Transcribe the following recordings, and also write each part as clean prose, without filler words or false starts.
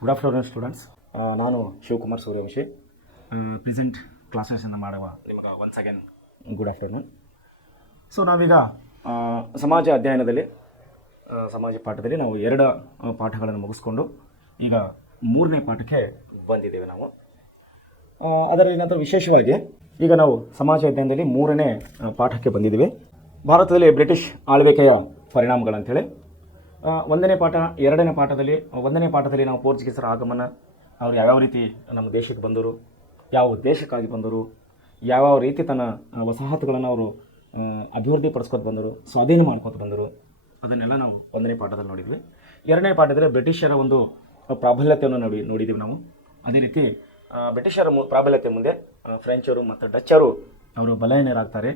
Good afternoon students. ನಾನು Shivakumar Suryavanshi, present ಕ್ಲಾಸಸ್ಸನ್ನು ಮಾಡುವ ನಿಮಗೆ once again good afternoon. So ನಾವೀಗ ಸಮಾಜ ಅಧ್ಯಯನದಲ್ಲಿ ಸಮಾಜ ಪಾಠದಲ್ಲಿ ನಾವು 2 ಪಾಠಗಳನ್ನು ಮುಗಿಸ್ಕೊಂಡು ಈಗ 3ನೇ ಪಾಠಕ್ಕೆ ಬಂದಿದ್ದೇವೆ ನಾವು. ಅದರಲ್ಲಿ ನಂತರ ವಿಶೇಷವಾಗಿ ಈಗ ನಾವು ಸಮಾಜ ಅಧ್ಯಯನದಲ್ಲಿ 3ನೇ ಪಾಠಕ್ಕೆ ಬಂದಿದ್ದೀವಿ. ಭಾರತದಲ್ಲಿ ಬ್ರಿಟಿಷ್ ಆಳ್ವಿಕೆಯ ಪರಿಣಾಮಗಳಂಥೇಳಿ 1ನೇ ಪಾಠ. 2ನೇ ಪಾಠದಲ್ಲಿ 1ನೇ ಪಾಠದಲ್ಲಿ ನಾವು ಪೋರ್ಚುಗೀಸರ ಆಗಮನ, ಅವರು ಯಾವ್ಯಾವ ರೀತಿ ನಮ್ಮ ದೇಶಕ್ಕೆ ಬಂದರು, ಯಾವ ಉದ್ದೇಶಕ್ಕಾಗಿ ಬಂದರು, ಯಾವ್ಯಾವ ರೀತಿ ತನ್ನ ವಸಾಹತುಗಳನ್ನು ಅವರು ಅಭಿವೃದ್ಧಿ ಪಡಿಸ್ಕೊತ ಬಂದರು, ಸ್ವಾಧೀನ ಮಾಡ್ಕೊತ ಬಂದರು, ಅದನ್ನೆಲ್ಲ ನಾವು 1ನೇ ಪಾಠದಲ್ಲಿ ನೋಡಿದ್ವಿ. 2ನೇ ಪಾಠದಲ್ಲಿ ಬ್ರಿಟಿಷರ ಒಂದು ಪ್ರಾಬಲ್ಯತೆಯನ್ನು ನೋಡಿದ್ದೀವಿ ನಾವು. ಅದೇ ರೀತಿ ಬ್ರಿಟಿಷರ ಪ್ರಾಬಲ್ಯತೆ ಮುಂದೆ ಫ್ರೆಂಚರು ಮತ್ತು ಡಚ್ಚರು ಅವರು ಬಲಹೀನರಾಗ್ತಾರೆ,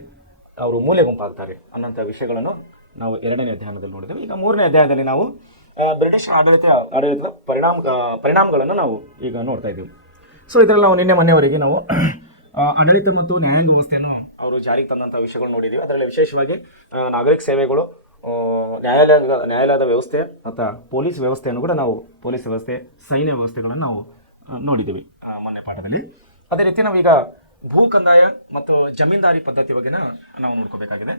ಅವರು ಮೂಲೆ ಗುಂಪಾಗ್ತಾರೆ ಅನ್ನೋಂಥ ವಿಷಯಗಳನ್ನು ನಾವು 2ನೇ ಅಧ್ಯಾಯದಲ್ಲಿ ನೋಡಿದ್ದೇವೆ. ಈಗ 3ನೇ ಅಧ್ಯಾಯದಲ್ಲಿ ನಾವು ಬ್ರಿಟಿಷ್ ಆಡಳಿತದ ಪರಿಣಾಮಗಳನ್ನು ನಾವು ಈಗ ನೋಡ್ತಾ ಇದ್ದೀವಿ. ಸೊ ಇದರಲ್ಲಿ ನಾವು ಮೊನ್ನೆವರೆಗೆ ನಾವು ಆಡಳಿತ ಮತ್ತು ನ್ಯಾಯಾಂಗ ವ್ಯವಸ್ಥೆಯನ್ನು ಅವರು ಜಾರಿಗೆ ತಂದಂಥ ವಿಷಯಗಳು ನೋಡಿದ್ದೀವಿ. ಅದರಲ್ಲಿ ವಿಶೇಷವಾಗಿ ನಾಗರಿಕ ಸೇವೆಗಳು, ನ್ಯಾಯಾಲಯದ ವ್ಯವಸ್ಥೆ ಅಥವಾ ಪೊಲೀಸ್ ವ್ಯವಸ್ಥೆಯನ್ನು ಕೂಡ ನಾವು ಪೊಲೀಸ್ ವ್ಯವಸ್ಥೆ, ಸೈನ್ಯ ವ್ಯವಸ್ಥೆಗಳನ್ನು ನಾವು ನೋಡಿದ್ದೀವಿ ಮೊನ್ನೆ ಪಾಠದಲ್ಲಿ. ಅದೇ ರೀತಿ ನಾವೀಗ ಭೂ ಕಂದಾಯ ಮತ್ತು ಜಮೀನ್ದಾರಿ ಪದ್ಧತಿ ಬಗ್ಗೆ ನಾವು ನೋಡ್ಕೋಬೇಕಾಗಿದೆ.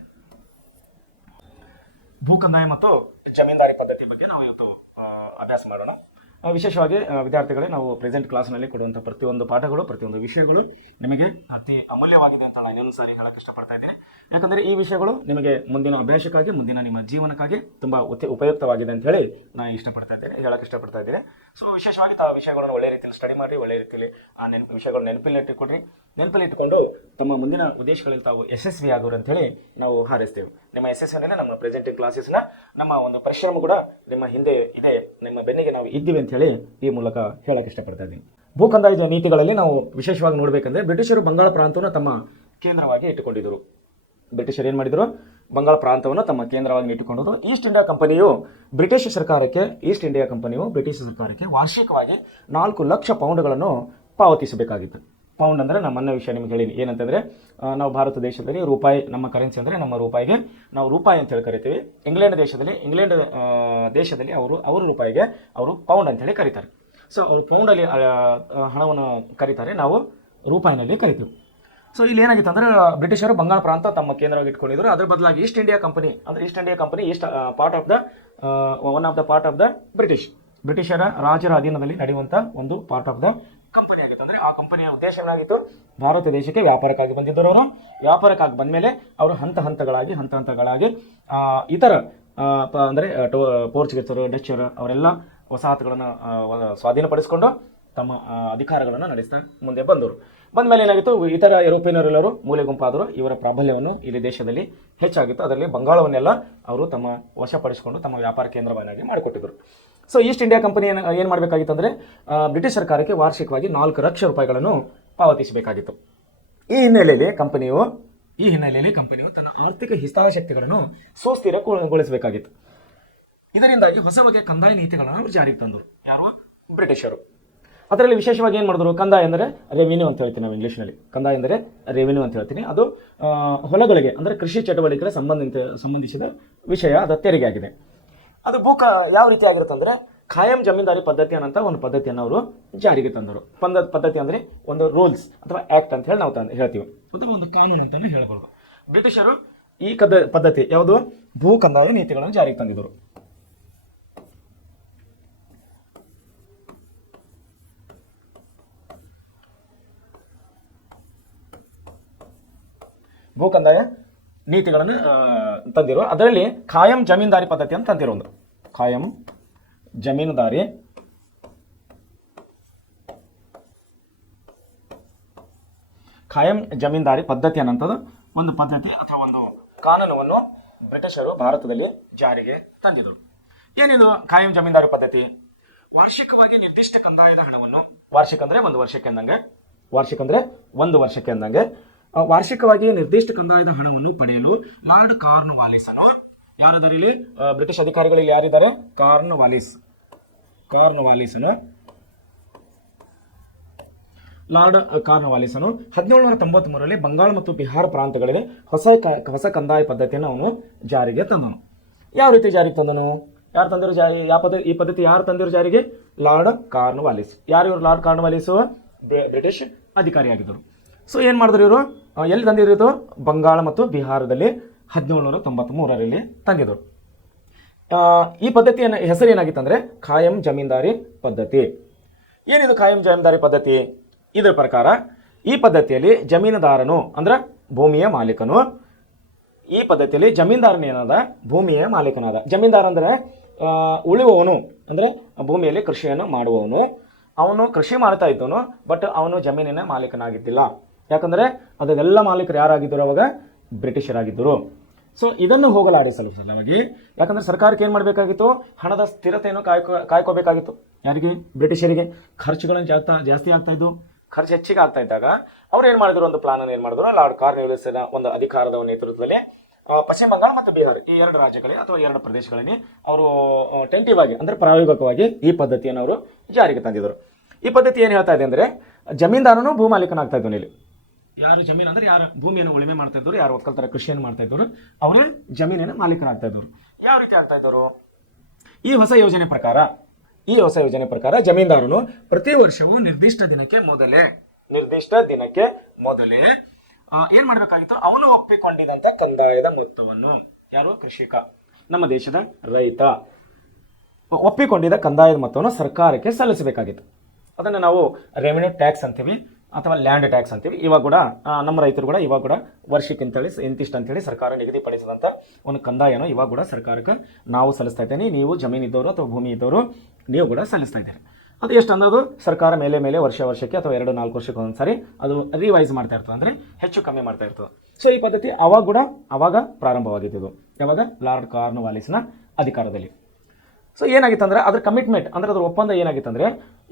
ಭೂ ಕಂದಾಯ ಮತ್ತು ಜಮೀನ್ದಾರಿ ಪದ್ಧತಿ ಬಗ್ಗೆ ನಾವು ಇವತ್ತು ಅಭ್ಯಾಸ ಮಾಡೋಣ. ವಿಶೇಷವಾಗಿ ವಿದ್ಯಾರ್ಥಿಗಳೇ, ನಾವು ಪ್ರೆಸೆಂಟ್ ಕ್ಲಾಸ್ನಲ್ಲಿ ಕೊಡುವಂಥ ಪ್ರತಿಯೊಂದು ಪಾಠಗಳು, ಪ್ರತಿಯೊಂದು ವಿಷಯಗಳು ನಿಮಗೆ ಅತಿ ಅಮೂಲ್ಯವಾಗಿದೆ ಅಂತ ನಾನು ಇನ್ನೊಂದು ಸಾರಿ ಹೇಳಕ್ಕೆ ಇಷ್ಟಪಡ್ತಾ ಇದ್ದೀನಿ. ಯಾಕಂದರೆ ಈ ವಿಷಯಗಳು ನಿಮಗೆ ಮುಂದಿನ ಅಭ್ಯಾಸಕ್ಕಾಗಿ, ಮುಂದಿನ ನಿಮ್ಮ ಜೀವನಕ್ಕಾಗಿ ತುಂಬ ಉಪಯುಕ್ತವಾಗಿದೆ ಅಂತ ಹೇಳಿ ನಾನು ಹೇಳಕ್ಕೆ ಇಷ್ಟಪಡ್ತಾ ಇದ್ದೀನಿ. ಸೊ ವಿಶೇಷವಾಗಿ ವಿಷಯಗಳನ್ನು ಒಳ್ಳೆ ರೀತಿಯಲ್ಲಿ ಸ್ಟಡಿ ಮಾಡಿ, ಒಳ್ಳೆ ರೀತಿಯಲ್ಲಿ ಆ ವಿಷಯಗಳು ನೆನಪಲ್ಲಿಟ್ಟುಕೊಂಡು ತಮ್ಮ ಮುಂದಿನ ಉದ್ದೇಶಗಳಲ್ಲಿ ತಾವು ಯಶಸ್ವಿ ಆಗೋರು ಅಂತ ಹೇಳಿ ನಾವು ಹಾರೈಸ್ತೇವೆ. ನಿಮ್ಮ ಯಶಸ್ಸಿನಲ್ಲಿ ನಮ್ಮ ಪ್ರೆಸೆಂಟಿಂಗ್ ಕ್ಲಾಸಸ್ನ ನಮ್ಮ ಒಂದು ಪರಿಶ್ರಮ ಕೂಡ ನಿಮ್ಮ ಹಿಂದೆ ಇದೆ, ನಿಮ್ಮ ಬೆನ್ನಿಗೆ ನಾವು ಇದ್ದೀವಿ ಅಂತ ಹೇಳಿ ಈ ಮೂಲಕ ಹೇಳಕ್ಕೆ ಇಷ್ಟಪಡ್ತಾ ಇದ್ದೀನಿ. ಭೂ ಕಂದಾಯ ನೀತಿಗಳಲ್ಲಿ ನಾವು ವಿಶೇಷವಾಗಿ ನೋಡಬೇಕಂದ್ರೆ ಬ್ರಿಟಿಷರು ಬಂಗಾಳ ಪ್ರಾಂತವನ್ನು ತಮ್ಮ ಕೇಂದ್ರವಾಗಿ ಇಟ್ಟುಕೊಂಡಿದ್ದರು. ಬ್ರಿಟಿಷರು ಏನು ಮಾಡಿದರು? ಬಂಗಾಳ ಪ್ರಾಂತವನ್ನು ತಮ್ಮ ಕೇಂದ್ರವಾಗಿ ಇಟ್ಟುಕೊಂಡರು. ಈಸ್ಟ್ ಇಂಡಿಯಾ ಕಂಪನಿಯು ಬ್ರಿಟಿಷ್ ಸರ್ಕಾರಕ್ಕೆ ವಾರ್ಷಿಕವಾಗಿ 4 ಲಕ್ಷ ಪೌಂಡ್ಗಳನ್ನು ಪಾವತಿಸಬೇಕಾಗಿತ್ತು. ಪೌಂಡ್ ಅಂದರೆ ನಮ್ಮ ಅನ್ನ ವಿಷಯ ನಿಮ್ಗೆ ಹೇಳಿ ಏನಂತಂದರೆ, ನಾವು ಭಾರತ ದೇಶದಲ್ಲಿ ರೂಪಾಯಿ ನಮ್ಮ ಕರೆನ್ಸಿ ಅಂದರೆ ನಮ್ಮ ರೂಪಾಯಿಗೆ ನಾವು ರೂಪಾಯಿ ಅಂತ ಹೇಳಿ ಕರಿತೀವಿ. ಇಂಗ್ಲೆಂಡ್ ದೇಶದಲ್ಲಿ ಅವರು ರೂಪಾಯಿಗೆ ಅವರು ಪೌಂಡ್ ಅಂತ ಹೇಳಿ ಕರೀತಾರೆ. ಸೊ ಅವರು ಪೌಂಡಲ್ಲಿ ಹಣವನ್ನು ಕರೀತಾರೆ, ನಾವು ರೂಪಾಯಿನಲ್ಲಿ ಕರಿತೀವಿ. ಸೊ ಇಲ್ಲಿ ಏನಾಗಿತ್ತು ಅಂದರೆ, ಬ್ರಿಟಿಷರು ಬಂಗಾಳ ಪ್ರಾಂತ ತಮ್ಮ ಕೇಂದ್ರವಾಗಿ ಇಟ್ಕೊಂಡಿದ್ರು. ಅದರ ಬದಲಾಗಿ East India company one of the part of the ಬ್ರಿಟಿಷರ ರಾಜರ ಅಧೀನದಲ್ಲಿ ನಡೆಯುವಂಥ ಒಂದು ಪಾರ್ಟ್ ಆಫ್ ದ ಕಂಪನಿ ಆಗಿತ್ತು. ಅಂದರೆ ಆ ಕಂಪನಿಯ ಉದ್ದೇಶ ಏನಾಗಿತ್ತು? ಭಾರತ ದೇಶಕ್ಕೆ ವ್ಯಾಪಾರಕ್ಕಾಗಿ ಬಂದಿದ್ದರು. ಅವರು ವ್ಯಾಪಾರಕ್ಕಾಗಿ ಬಂದ ಮೇಲೆ ಅವರು ಹಂತ ಹಂತಗಳಾಗಿ ಇತರ ಅಂದರೆ ಪೋರ್ಚುಗೀಸರು, ಡಚ್ಚರು ಅವರೆಲ್ಲ ವಸಾಹತುಗಳನ್ನು ಸ್ವಾಧೀನಪಡಿಸಿಕೊಂಡು ತಮ್ಮ ಅಧಿಕಾರಗಳನ್ನು ನಡೆಸ್ತಾ ಮುಂದೆ ಬಂದರು. ಬಂದ ಮೇಲೆ ಏನಾಗಿತ್ತು? ಇತರ ಯುರೋಪಿಯನರೆಲ್ಲರೂ ಮೂಲೆ ಗುಂಪಾದರು. ಇವರ ಪ್ರಾಬಲ್ಯವನ್ನು ಇಲ್ಲಿ ದೇಶದಲ್ಲಿ ಹೆಚ್ಚಾಗಿತ್ತು. ಅದರಲ್ಲಿ ಬಂಗಾಳವನ್ನೆಲ್ಲ ಅವರು ತಮ್ಮ ವಶಪಡಿಸಿಕೊಂಡು ತಮ್ಮ ವ್ಯಾಪಾರ ಕೇಂದ್ರವನ್ನಾಗಿ ಮಾಡಿಕೊಟ್ಟಿದ್ದರು. ಸೊ ಈಸ್ಟ್ ಇಂಡಿಯಾ ಕಂಪನಿ ಏನು ಮಾಡಬೇಕಾಗಿತ್ತು ಅಂದರೆ, ಬ್ರಿಟಿಷ್ ಸರ್ಕಾರಕ್ಕೆ ವಾರ್ಷಿಕವಾಗಿ 4 ಲಕ್ಷ ರೂಪಾಯಿಗಳನ್ನು ಪಾವತಿಸಬೇಕಾಗಿತ್ತು. ಈ ಹಿನ್ನೆಲೆಯಲ್ಲಿ ಕಂಪನಿಯು ತನ್ನ ಆರ್ಥಿಕ ಹಿತಾಸಕ್ತಿಗಳನ್ನು ಸುಸ್ಥಿರಗೊಳಿಸಬೇಕಾಗಿತ್ತು. ಇದರಿಂದಾಗಿ ಹೊಸ ಬಗೆಯ ಕಂದಾಯ ನೀತಿಗಳನ್ನು ಅವರು ಜಾರಿಗೆ ತಂದರು. ಯಾರು? ಬ್ರಿಟಿಷರು. ಅದರಲ್ಲಿ ವಿಶೇಷವಾಗಿ ಏನು ಮಾಡಿದ್ರು? ಕಂದಾಯ ಅಂದರೆ ರೆವಿನ್ಯೂ ಅಂತ ಹೇಳ್ತೀನಿ ನಾವು ಇಂಗ್ಲೀಷ್ನಲ್ಲಿ. ಕಂದಾಯ ಅಂದರೆ ರೆವಿನ್ಯೂ ಅಂತ ಹೇಳ್ತೀನಿ. ಅದು ಹೊಲಗಳಿಗೆ ಅಂದರೆ ಕೃಷಿ ಚಟುವಟಿಕೆಗೆ ಸಂಬಂಧಿಸಿದ ವಿಷಯ, ಅದು ತೆರಿಗೆ ಆಗಿದೆ. ಅದು ಯಾವ ರೀತಿ ಆಗಿರುತ್ತೆ ಅಂದರೆ, ಖಾಯಂ ಜಮೀನ್ದಾರಿ ಪದ್ಧತಿ ಅನ್ನೋಂಥ ಒಂದು ಪದ್ಧತಿಯನ್ನು ಅವರು ಜಾರಿಗೆ ತಂದರು. ಪದ್ಧತಿ ಅಂದರೆ ಒಂದು ರೂಲ್ಸ್ ಅಥವಾ ಆ್ಯಕ್ಟ್ ಅಂತ ಹೇಳಿ ನಾವು ಹೇಳ್ತೀವಿ, ಅಥವಾ ಒಂದು ಕಾನೂನು ಅಂತಲೇ ಹೇಳ್ಬೋದು. ಬ್ರಿಟಿಷರು ಈ ಪದ್ಧತಿ ಯಾವುದು? ಭೂ ಕಂದಾಯ ನೀತಿಗಳನ್ನು ಜಾರಿಗೆ ತಂದಿದ್ದರು. ಭೂ ಕಂದಾಯ ನೀತಿಗಳನ್ನು ತಂದಿರೋ, ಅದರಲ್ಲಿ ಖಾಯಂ ಜಮೀನ್ದಾರಿ ಪದ್ಧತಿ ಅಂತ ತಂದಿರೋ ಒಂದು ಖಾಯಂ ಜಮೀನ್ದಾರಿ ಪದ್ಧತಿ ಅನ್ನೋಂಥದ್ದು ಒಂದು ಪದ್ಧತಿ ಅಥವಾ ಒಂದು ಕಾನೂನನ್ನು ಬ್ರಿಟಿಷರು ಭಾರತದಲ್ಲಿ ಜಾರಿಗೆ ತಂದಿದ್ರು. ಏನಿದು ಖಾಯಂ ಜಮೀನ್ದಾರಿ ಪದ್ಧತಿ? ವಾರ್ಷಿಕವಾಗಿ ನಿರ್ದಿಷ್ಟ ಕಂದಾಯದ ಹಣವನ್ನು, ವಾರ್ಷಿಕ ಅಂದರೆ ಒಂದು ವರ್ಷಕ್ಕೆ ಅಂದಂಗೆ ವಾರ್ಷಿಕವಾಗಿ ನಿರ್ದಿಷ್ಟ ಕಂದಾಯದ ಹಣವನ್ನು ಪಡೆಯಲು ಲಾರ್ಡ್ ಕಾರ್ನ್ವಾಲಿಸನು, ಯಾರಾದರಲ್ಲಿ ಬ್ರಿಟಿಷ್ ಅಧಿಕಾರಿಗಳಲ್ಲಿ ಯಾರಿದ್ದಾರೆ? ಲಾರ್ಡ್ ಕಾರ್ನ್ವಾಲಿಸನು 1793ರಲ್ಲಿ ಬಂಗಾಳ ಮತ್ತು ಬಿಹಾರ ಪ್ರಾಂತಗಳಲ್ಲಿ ಹೊಸ ಕಂದಾಯ ಪದ್ಧತಿಯನ್ನು ಅವನು ಜಾರಿಗೆ ತಂದನು. ಯಾವ ರೀತಿ ಜಾರಿಗೆ ತಂದನು? ಯಾರು ತಂದಿರೋ ಈ ಪದ್ಧತಿ ಯಾರು ತಂದಿರೋ ಜಾರಿಗೆ? Lord Cornwallis. ಯಾರು ಇವರು ಲಾರ್ಡ್ ಕಾರ್ನ್ವಾಲಿಸು? ಬ್ರಿಟಿಷ್ ಅಧಿಕಾರಿಯಾಗಿದ್ದರು. ಸೊ ಏನು ಮಾಡಿದ್ರು ಇವರು? ಎಲ್ಲಿ ತಂದಿರೋದು? ಬಂಗಾಳ ಮತ್ತು ಬಿಹಾರದಲ್ಲಿ 1793ರಲ್ಲಿ ತಂದಿದ್ದರು. ಈ ಪದ್ಧತಿಯ ಹೆಸರು ಏನಾಗಿತ್ತು ಅಂದರೆ ಖಾಯಂ ಜಮೀನ್ದಾರಿ ಪದ್ಧತಿ. ಏನಿದು ಖಾಯಂ ಜಮೀನ್ದಾರಿ ಪದ್ಧತಿ? ಇದರ ಪ್ರಕಾರ ಈ ಪದ್ಧತಿಯಲ್ಲಿ ಜಮೀನುದಾರನು ಅಂದ್ರೆ ಭೂಮಿಯ ಮಾಲೀಕನು, ಈ ಪದ್ಧತಿಯಲ್ಲಿ ಜಮೀನ್ದಾರನ ಏನದ? ಭೂಮಿಯ ಮಾಲೀಕನಾದ. ಜಮೀನ್ದಾರ ಅಂದರೆ ಉಳಿಯುವವನು, ಅಂದರೆ ಭೂಮಿಯಲ್ಲಿ ಕೃಷಿಯನ್ನು ಮಾಡುವವನು. ಅವನು ಕೃಷಿ ಮಾಡ್ತಾ ಇದ್ದವನು, ಬಟ್ ಅವನು ಜಮೀನಿನ ಮಾಲೀಕನಾಗಿದ್ದಿಲ್ಲ. ಯಾಕಂದರೆ ಅದೆಲ್ಲ ಮಾಲೀಕರು ಯಾರಾಗಿದ್ದರು ಅವಾಗ? ಬ್ರಿಟಿಷರಾಗಿದ್ದರು. ಸೊ ಇದನ್ನು ಹೋಗಲಾಡಿಸಲು ಸಲುವಾಗಿ, ಯಾಕಂದರೆ ಸರ್ಕಾರಕ್ಕೆ ಏನು ಮಾಡಬೇಕಾಗಿತ್ತು? ಹಣದ ಸ್ಥಿರತೆಯನ್ನು ಕಾಯ್ಕೋಬೇಕಾಗಿತ್ತು. ಯಾರಿಗೆ? ಬ್ರಿಟಿಷರಿಗೆ. ಖರ್ಚುಗಳನ್ನು ಜಾಸ್ತಿ ಆಗ್ತಾ ಇದ್ದು, ಖರ್ಚು ಹೆಚ್ಚಿಗೆ ಆಗ್ತಾ ಇದ್ದಾಗ ಅವ್ರು ಏನು ಮಾಡಿದ್ರು? ಒಂದು ಪ್ಲಾನ್ ಅನ್ನು ಏನು ಮಾಡಿದ್ರು? ಲಾರ್ಡ್ ಕಾರ್ನ್ವಾಲಿಸ್ನ ಒಂದು ಅಧಿಕಾರದ ನೇತೃತ್ವದಲ್ಲಿ ಪಶ್ಚಿಮ ಬಂಗಾಳ ಮತ್ತು ಬಿಹಾರ್ ಈ 2 ರಾಜ್ಯಗಳಿಗೆ ಅಥವಾ 2 ಪ್ರದೇಶಗಳಲ್ಲಿ ಅವರು ಟೆಂಟಿವ್ ಆಗಿ ಅಂದರೆ ಪ್ರಾಯೋಗಿಕವಾಗಿ ಈ ಪದ್ಧತಿಯನ್ನು ಅವರು ಜಾರಿಗೆ ತಂದಿದ್ದರು. ಈ ಪದ್ಧತಿ ಏನು ಹೇಳ್ತಾ ಇದೆ ಅಂದರೆ ಜಮೀನ್ದಾರನು ಭೂ ಮಾಲೀಕನಾಗ್ತಾ ಇದ್ದನು. ಇಲ್ಲಿ ಯಾರು ಜಮೀನು ಅಂದರೆ ಯಾರು ಭೂಮಿಯನ್ನು ಉಳುಮೆ ಮಾಡ್ತಾ ಇದ್ದವರು, ಯಾರು ಒಕ್ಕಲ್ತರ ಕೃಷಿಯನ್ನು ಮಾಡ್ತಾ ಇದ್ದವರು, ಅವರು ಜಮೀನಿನ ಮಾಲೀಕರಾಗ್ತಾ ಇದ್ದವರು. ಯಾವ ರೀತಿ ಆಗ್ತಾ ಇದ್ದವರು? ಈ ಹೊಸ ಯೋಜನೆ ಪ್ರಕಾರ ಜಮೀನ್ದಾರನು ಪ್ರತಿ ವರ್ಷವೂ ನಿರ್ದಿಷ್ಟ ದಿನಕ್ಕೆ ಮೊದಲೇ ಏನ್ ಮಾಡಬೇಕಾಗಿತ್ತು? ಅವನು ಒಪ್ಪಿಕೊಂಡಿದ್ದಂತ ಕಂದಾಯದ ಮೊತ್ತವನ್ನು, ಯಾರು? ಕೃಷಿಕ, ನಮ್ಮ ದೇಶದ ರೈತ ಒಪ್ಪಿಕೊಂಡಿದ್ದ ಕಂದಾಯದ ಮೊತ್ತವನ್ನು ಸರ್ಕಾರಕ್ಕೆ ಸಲ್ಲಿಸಬೇಕಾಗಿತ್ತು. ಅದನ್ನು ನಾವು ರೆವಿನ್ಯೂ ಟ್ಯಾಕ್ಸ್ ಅಂತೀವಿ ಅಥವಾ ಲ್ಯಾಂಡ್ ಟ್ಯಾಕ್ಸ್ ಅಂತೀವಿ. ಇವಾಗ ಕೂಡ ನಮ್ಮ ರೈತರು ಕೂಡ ಇವಾಗ ಕೂಡ ವರ್ಷಕ್ಕಿಂತೇಳಿ ಇಂತಿಷ್ಟು ಅಂತೇಳಿ ಸರ್ಕಾರ ನಿಗದಿಪಡಿಸಿದಂಥ ಒಂದು ಕಂದಾಯನ ಇವಾಗ ಕೂಡ ಸರ್ಕಾರಕ್ಕೆ ನಾವು ಸಲ್ಲಿಸ್ತಾ ಇದ್ದೇನೆ. ನೀವು ಜಮೀನು ಇದ್ದವರು ಅಥವಾ ಭೂಮಿ ಇದ್ದವರು ನೀವು ಕೂಡ ಸಲ್ಲಿಸ್ತಾ ಇದ್ದೀರಿ. ಅದು ಎಷ್ಟು ಅನ್ನೋದು ಸರ್ಕಾರ ಮೇಲೆ ವರ್ಷಕ್ಕೆ ಅಥವಾ 2-4 ವರ್ಷಕ್ಕೆ ಒಂದ್ಸರಿ ಅದು ರಿವೈಸ್ ಮಾಡ್ತಾ ಇರ್ತದೆ, ಅಂದರೆ ಹೆಚ್ಚು ಕಮ್ಮಿ ಮಾಡ್ತಾ ಇರ್ತದೆ. ಸೊ ಈ ಪದ್ಧತಿ ಅವಾಗ ಪ್ರಾರಂಭವಾಗಿದ್ದು. ಯಾವಾಗ? ಲಾರ್ಡ್ ಕಾರ್ನ್ವಾಲಿಸ್ನ ಅಧಿಕಾರದಲ್ಲಿ. ಸೊ ಏನಾಗಿತ್ತು ಅಂದರೆ ಅದ್ರ ಕಮಿಟ್ಮೆಂಟ್ ಅಂದರೆ ಅದ್ರ ಒಪ್ಪಂದ ಏನಾಗಿತ್ತು ಅಂದರೆ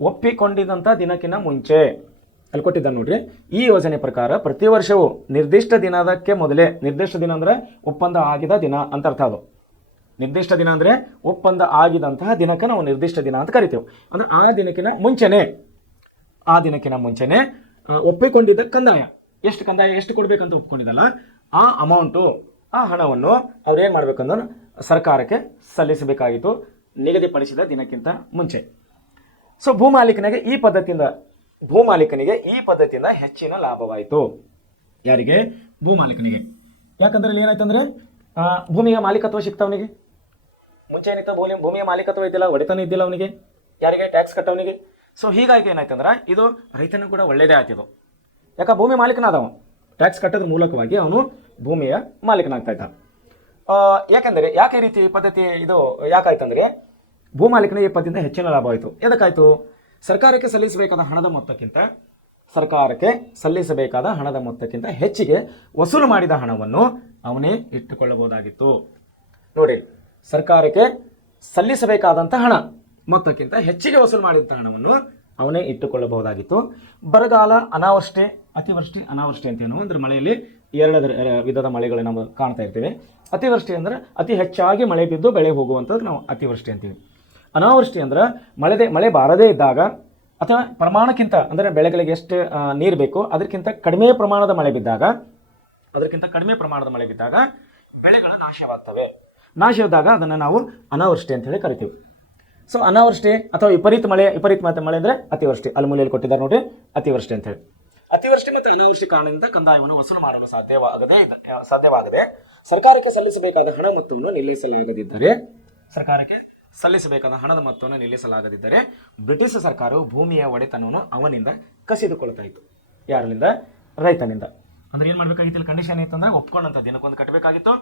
ಒಪ್ಪಿಕೊಂಡಿದ್ದಂಥ ದಿನಕ್ಕಿಂತ ಮುಂಚೆ ಅಲ್ಲಿ ಕೊಟ್ಟಿದ್ದಾನೆ ನೋಡ್ರಿ. ಈ ಯೋಜನೆ ಪ್ರಕಾರ ಪ್ರತಿ ವರ್ಷವೂ ನಿರ್ದಿಷ್ಟ ದಿನದಕ್ಕೆ ಮೊದಲೇ, ನಿರ್ದಿಷ್ಟ ದಿನ ಅಂದರೆ ಒಪ್ಪಂದ ಆಗಿದ ದಿನ ಅಂತ ಅರ್ಥ. ಅದು ನಿರ್ದಿಷ್ಟ ದಿನ ಅಂದರೆ ಒಪ್ಪಂದ ಆಗಿದಂತಹ ದಿನಕ್ಕೆ ನಾವು ನಿರ್ದಿಷ್ಟ ದಿನ ಅಂತ ಕರಿತೇವೆ. ಅಂದರೆ ಆ ದಿನಕ್ಕಿಂತ ಮುಂಚೆನೆ ಒಪ್ಪಿಕೊಂಡಿದ್ದ ಕಂದಾಯ ಎಷ್ಟು ಕೊಡಬೇಕಂತ ಒಪ್ಕೊಂಡಿದ್ದಲ್ಲ, ಆ ಅಮೌಂಟು, ಆ ಹಣವನ್ನು ಅವ್ರೇನು ಮಾಡಬೇಕಂದ್ರೆ ಸರ್ಕಾರಕ್ಕೆ ಸಲ್ಲಿಸಬೇಕಾಗಿತ್ತು ನಿಗದಿಪಡಿಸಿದ ದಿನಕ್ಕಿಂತ ಮುಂಚೆ. ಸೊ ಭೂಮಾಲೀಕನಿಗೆ ಈ ಪದ್ಧತಿಯಿಂದ ಹೆಚ್ಚಿನ ಲಾಭವಾಯಿತು. ಯಾರಿಗೆ? ಭೂಮಾಲೀಕನಿಗೆ. ಯಾಕಂದ್ರೆ ಇಲ್ಲಿ ಏನಾಯ್ತು ಅಂದರೆ ಭೂಮಿಯ ಮಾಲೀಕತ್ವ ಸಿಕ್ತವನಿಗೆ. ಮುಂಚೆ ಏನಿತ್ತು? ಭೂಮಿಯ ಮಾಲೀಕತ್ವ ಇದ್ದಿಲ್ಲ, ಒಡೆತನ ಇದ್ದಿಲ್ಲ ಅವನಿಗೆ. ಯಾರಿಗೆ? ಟ್ಯಾಕ್ಸ್ ಕಟ್ಟವನಿಗೆ. ಸೊ ಹೀಗಾಗಿ ಏನಾಯ್ತು ಅಂದ್ರೆ ಇದು ರೈತನಿಗೆ ಕೂಡ ಒಳ್ಳೆಯದೇ ಆಯ್ತಿದ್ದು. ಯಾಕೆ? ಭೂಮಿ ಮಾಲೀಕನಾದವ, ಟ್ಯಾಕ್ಸ್ ಕಟ್ಟೋದ್ರ ಮೂಲಕವಾಗಿ ಅವನು ಭೂಮಿಯ ಮಾಲೀಕನಾಗ್ತಾ ಇದ್ದ. ಯಾಕೆಂದರೆ ಯಾಕೆ ಈ ರೀತಿ ಪದ್ಧತಿ ಇದು ಯಾಕಾಯ್ತಂದ್ರೆ ಭೂಮಾಲೀಕನಿಗೆ ಈ ಪದ್ಧತಿಯಿಂದ ಹೆಚ್ಚಿನ ಲಾಭ ಆಯಿತು. ಎದಕ್ಕಾಯ್ತು? ಸರ್ಕಾರಕ್ಕೆ ಸಲ್ಲಿಸಬೇಕಾದ ಹಣದ ಮೊತ್ತಕ್ಕಿಂತ ಹೆಚ್ಚಿಗೆ ವಸೂಲು ಮಾಡಿದ ಹಣವನ್ನು ಅವನೇ ಇಟ್ಟುಕೊಳ್ಳಬಹುದಾಗಿತ್ತು. ನೋಡಿ, ಸರ್ಕಾರಕ್ಕೆ ಸಲ್ಲಿಸಬೇಕಾದಂಥ ಹಣ ಮೊತ್ತಕ್ಕಿಂತ ಹೆಚ್ಚಿಗೆ ವಸೂಲು ಮಾಡಿದಂಥ ಹಣವನ್ನು ಅವನೇ ಇಟ್ಟುಕೊಳ್ಳಬಹುದಾಗಿತ್ತು. ಬರಗಾಲ, ಅನಾವೃಷ್ಟಿ, ಅತಿವೃಷ್ಟಿ, ಅನಾವೃಷ್ಟಿ ಅಂತೇನು ಅಂದರೆ ಮಳೆಯಲ್ಲಿ 2 ವಿಧದ ಮಳೆಗಳು ನಾವು ಕಾಣ್ತಾ ಇರ್ತೀವಿ. ಅತಿವೃಷ್ಟಿ ಅಂದರೆ ಅತಿ ಹೆಚ್ಚಾಗಿ ಮಳೆ ಬಿದ್ದು ಬೆಳೆ ಹೋಗುವಂಥದ್ದು ನಾವು ಅತಿವೃಷ್ಟಿ ಅಂತೀವಿ. ಅನಾವೃಷ್ಟಿ ಅಂದ್ರೆ ಮಳೆ ಬಾರದೇ ಇದ್ದಾಗ ಅಥವಾ ಪ್ರಮಾಣಕ್ಕಿಂತ ಅಂದರೆ ಬೆಳೆಗಳಿಗೆ ಎಷ್ಟು ನೀರು ಬೇಕು ಅದಕ್ಕಿಂತ ಕಡಿಮೆ ಪ್ರಮಾಣದ ಮಳೆ ಬಿದ್ದಾಗ ಬೆಳೆಗಳು ನಾಶವಾಗ್ತವೆ. ನಾಶವಾದಾಗ ಅದನ್ನು ನಾವು ಅನಾವೃಷ್ಟಿ ಅಂತ ಹೇಳಿ ಕರಿತೀವಿ. ಸೊ ಅನಾವೃಷ್ಟಿ ಅಥವಾ ವಿಪರೀತ ಮಳೆ ಅಂದರೆ ಅತಿವೃಷ್ಟಿ. ಅಲ್ಲಿ ಮೂಲೆಯಲ್ಲಿ ಕೊಟ್ಟಿದ್ದಾರೆ ನೋಡಿ, ಅತಿವೃಷ್ಟಿ ಅಂತ ಹೇಳಿ. ಅತಿವೃಷ್ಟಿ ಮತ್ತು ಅನಾವೃಷ್ಟಿ ಕಾರಣದಿಂದ ಕಂದಾಯವನ್ನು ವಸೂಲು ಮಾಡಲು ಸಾಧ್ಯವಾಗದೆ ಸರ್ಕಾರಕ್ಕೆ ಸಲ್ಲಿಸಬೇಕಾದ ಹಣ ಮೊತ್ತವನ್ನು ನಿಲ್ಲಿಸಲಾಗದಿದ್ದರೆ ಬ್ರಿಟಿಷ್ ಸರ್ಕಾರವು ಭೂಮಿಯ ಒಡೆತನವನ್ನು ಅವನಿಂದ ಕಸಿದುಕೊಳ್ತಾ ಇತ್ತು. ಯಾರಿಂದ? ರೈತನಿಂದ. ಅಂದ್ರೆ ಏನ್ ಮಾಡ್ಬೇಕಾಗಿತ್ತು? ಕಂಡೀಷನ್ ಇತ್ತಂದ್ರೆ ಒಪ್ಕೊಂಡಂತ ದಿನಕ್ಕೊಂದು ಕಟ್ಟಬೇಕಾಗಿತ್ತು.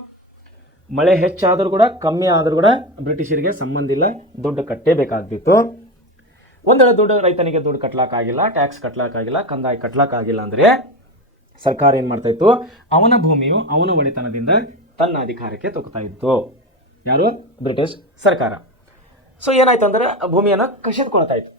ಮಳೆ ಹೆಚ್ಚಾದರೂ ಕೂಡ ಕಮ್ಮಿ ಆದರೂ ಕೂಡ ಬ್ರಿಟಿಷರಿಗೆ ಸಂಬಂಧ ಇಲ್ಲ, ದುಡ್ಡು ಕಟ್ಟೇಬೇಕಾಗ್ತಿತ್ತು. ಒಂದೆರಡು ರೈತನಿಗೆ ದುಡ್ಡು ಕಟ್ಲಾಕಾಗಿಲ್ಲ, ಟ್ಯಾಕ್ಸ್ ಕಟ್ಲಾಕಾಗಿಲ್ಲ, ಕಂದಾಯ ಕಟ್ಲಾಕಾಗಿಲ್ಲ ಅಂದ್ರೆ ಸರ್ಕಾರ ಏನ್ ಮಾಡ್ತಾ ಇತ್ತು? ಅವನ ಭೂಮಿಯು ಅವನ ಒಡೆತನದಿಂದ ತನ್ನ ಅಧಿಕಾರಕ್ಕೆ ತೊಗೊತಾ ಇತ್ತು. ಯಾರು? ಬ್ರಿಟಿಷ್ ಸರ್ಕಾರ. ಸೊ ಏನಾಯ್ತು ಅಂದ್ರೆ ಭೂಮಿಯನ್ನು ಕಸಿದುಕೊಳ್ತಾ ಇತ್ತು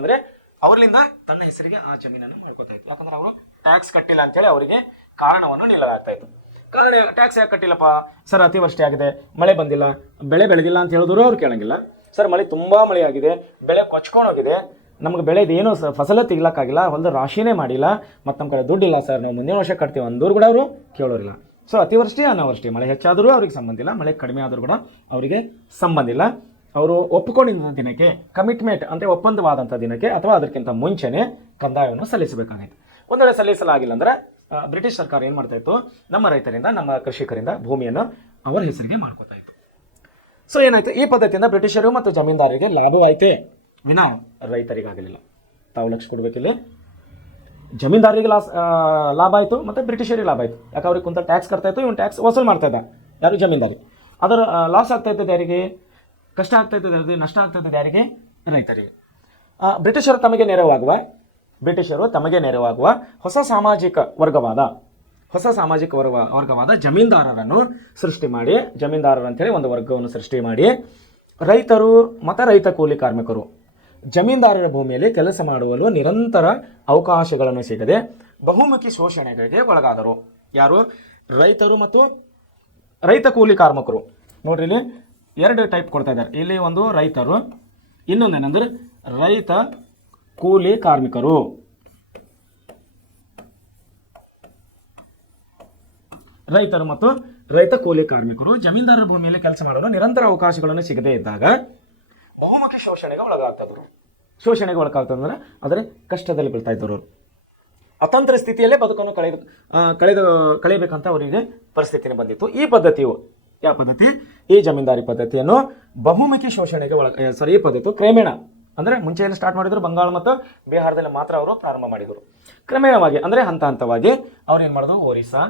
ಅಂದ್ರೆ ಅವ್ರಲಿಂದ ತನ್ನ ಹೆಸರಿಗೆ ಆ ಜಮೀನನ್ನು ಮಾಡ್ಕೊತಾ ಇತ್ತು. ಯಾಕಂದ್ರೆ ಅವರು ಟ್ಯಾಕ್ಸ್ ಕಟ್ಟಿಲ್ಲ ಅಂತೇಳಿ ಅವರಿಗೆ ಕಾರಣವನ್ನು ನೀಡಲಾಗ್ತಾ ಇತ್ತು. ಕಾರಣ ಟ್ಯಾಕ್ಸ್ ಯಾಕೆ ಕಟ್ಟಿಲ್ಲಪ್ಪ ಸರ್? ಅತಿವೃಷ್ಟಿ ಆಗಿದೆ, ಮಳೆ ಬಂದಿಲ್ಲ, ಬೆಳೆ ಬೆಳೆದಿಲ್ಲ ಅಂತ ಹೇಳಿದ್ರು ಅವ್ರು ಕೇಳಂಗಿಲ್ಲ. ಸರ್ ಮಳೆ ತುಂಬಾ ಮಳೆ ಆಗಿದೆ, ಬೆಳೆ ಕೊಚ್ಕೊಂಡೋಗಿದೆ, ನಮ್ಗೆ ಬೆಳೆದೇನು ಫಸಲ ತೆಗಿಲಕ್ಕಾಗಿಲ್ಲ, ಹೊಲದ ರಾಶಿನೇ ಮಾಡಿಲ್ಲ, ಮತ್ತು ನಮ್ಮ ಕಡೆ ದುಡ್ಡಿಲ್ಲ ಸರ್, ನಾವು ಮುಂದಿನ ವರ್ಷ ಕಟ್ತೀವಿ ಅಂದವ್ರು ಕೂಡ ಅವರು ಕೇಳೋರಿಲ್ಲ. ಸೊ ಅತಿವೃಷ್ಟಿ ಅನಾವೃಷ್ಟಿ, ಮಳೆ ಹೆಚ್ಚಾದರೂ ಅವ್ರಿಗೆ ಸಂಬಂಧ ಇಲ್ಲ, ಮಳೆ ಕಡಿಮೆ ಆದರೂ ಕೂಡ ಅವರಿಗೆ ಸಂಬಂಧ ಇಲ್ಲ. ಅವರು ಒಪ್ಪಿಕೊಂಡಿದ್ದ ದಿನಕ್ಕೆ, ಕಮಿಟ್ಮೆಂಟ್ ಅಂದರೆ ಒಪ್ಪಂದವಾದಂಥ ದಿನಕ್ಕೆ ಅಥವಾ ಅದಕ್ಕಿಂತ ಮುಂಚೆನೇ ಕಂದಾಯವನ್ನು ಸಲ್ಲಿಸಬೇಕಾಗಿತ್ತು. ಒಂದು ವೇಳೆ ಸಲ್ಲಿಸಲಾಗಿಲ್ಲ ಅಂದರೆ ಬ್ರಿಟಿಷ್ ಸರ್ಕಾರ ಏನು ಮಾಡ್ತಾ ಇತ್ತು, ನಮ್ಮ ರೈತರಿಂದ, ನಮ್ಮ ಕೃಷಿಕರಿಂದ ಭೂಮಿಯನ್ನು ಅವರ ಹೆಸರಿಗೆ ಮಾಡ್ಕೋತಾ ಇತ್ತು. ಸೊ ಏನಾಯ್ತು, ಈ ಪದ್ಧತಿಯಿಂದ ಬ್ರಿಟಿಷರು ಮತ್ತು ಜಮೀನ್ದಾರರಿಗೆ ಲಾಭವಾಯಿತೇ ವಿನಾ ರೈತರಿಗಾಗಲಿಲ್ಲ. ತಾವು ಲಕ್ಷ ಕೊಡಬೇಕಿಲ್ಲಿ, ಜಮೀನ್ದಾರರಿಗೆ ಲಾಭ ಆಯಿತು ಮತ್ತು ಬ್ರಿಟಿಷರಿಗೆ ಲಾಭ ಆಯಿತು. ಯಾಕೆ ಅವ್ರಿಗೆ ಕುಂತ ಟ್ಯಾಕ್ಸ್ ಕಟ್ತಾ ಇತ್ತು, ಇವನು ಟ್ಯಾಕ್ಸ್ ವಸೂಲು ಮಾಡ್ತಾ ಇದ್ದ, ಯಾರು ಜಮೀನ್ದಾರಿ. ಅದರ ಲಾಸ್ ಆಗ್ತಾ ಇದ್ದದ್ದು ಯಾರಿಗೆ, ಕಷ್ಟ ಆಗ್ತಾ ಇದ್ದದ್ದು ಯಾರಿಗೆ, ನಷ್ಟ ಆಗ್ತಾ ಇದ್ದದ್ದು ಯಾರಿಗೆ, ರೈತರಿಗೆ. ಬ್ರಿಟಿಷರು ತಮಗೆ ನೆರವಾಗುವ ಹೊಸ ಸಾಮಾಜಿಕ ವರ್ಗವಾದ ಜಮೀನ್ದಾರರನ್ನು ಸೃಷ್ಟಿ ಮಾಡಿ, ಜಮೀನ್ದಾರರಂತೇಳಿ ಒಂದು ವರ್ಗವನ್ನು ಸೃಷ್ಟಿ ಮಾಡಿ, ರೈತರು ಮತ್ತು ರೈತ ಕೂಲಿ ಕಾರ್ಮಿಕರು ಜಮೀನ್ದಾರರ ಭೂಮಿಯಲ್ಲಿ ಕೆಲಸ ಮಾಡುವಲು ನಿರಂತರ ಅವಕಾಶಗಳನ್ನು ಸಿಗದೆ ಬಹುಮುಖಿ ಶೋಷಣೆಗಳಿಗೆ ಒಳಗಾದರು. ಯಾರು, ರೈತರು ಮತ್ತು ರೈತ ಕೂಲಿ ಕಾರ್ಮಿಕರು. ನೋಡ್ರಿ, ಇಲ್ಲಿ ಎರಡು ಟೈಪ್ ಕೊಡ್ತಾ ಇದ್ದಾರೆ. ಇಲ್ಲಿ ಒಂದು ರೈತರು, ಇನ್ನೊಂದೇನೆಂದ್ರೆ ರೈತ ಕೂಲಿ ಕಾರ್ಮಿಕರು. ರೈತರು ಮತ್ತು ರೈತ ಕೂಲಿ ಕಾರ್ಮಿಕರು ಜಮೀನ್ದಾರರ ಭೂಮಿಯಲ್ಲಿ ಕೆಲಸ ಮಾಡಲು ನಿರಂತರ ಅವಕಾಶಗಳನ್ನು ಸಿಗದೇ ಇದ್ದಾಗ ಬಹುಮುಖಿ ಶೋಷಣೆಗೆ ಒಳಗಾಗ್ತದಂದ್ರೆ ಆದರೆ ಕಷ್ಟದಲ್ಲಿ ಬೀಳ್ತಾ ಇದ್ದವರು, ಅತಂತ್ರ ಸ್ಥಿತಿಯಲ್ಲೇ ಬದುಕನ್ನು ಕಳೆಯಬೇಕಂತ ಅವರಿಗೆ ಪರಿಸ್ಥಿತಿನೇ ಬಂದಿತ್ತು. ಈ ಪದ್ಧತಿಯು, ಯಾವ ಪದ್ಧತಿ, ಈ ಜಮೀನ್ದಾರಿ ಪದ್ಧತಿಯನ್ನು ಬಹುಮುಖಿ ಶೋಷಣೆಗೆ ಈ ಪದ್ಧತಿ ಕ್ರಮೇಣ, ಅಂದರೆ ಮುಂಚೆಯಲ್ಲಿ ಸ್ಟಾರ್ಟ್ ಮಾಡಿದ್ರು ಬಂಗಾಳ ಮತ್ತು ಬಿಹಾರದಲ್ಲಿ ಮಾತ್ರ ಅವರು ಪ್ರಾರಂಭ ಮಾಡಿದರು. ಕ್ರಮೇಣವಾಗಿ ಅಂದರೆ ಹಂತ ಹಂತವಾಗಿ ಅವ್ರು ಏನು ಮಾಡಿದ್ರು, ಒರಿಸ್ಸಾ,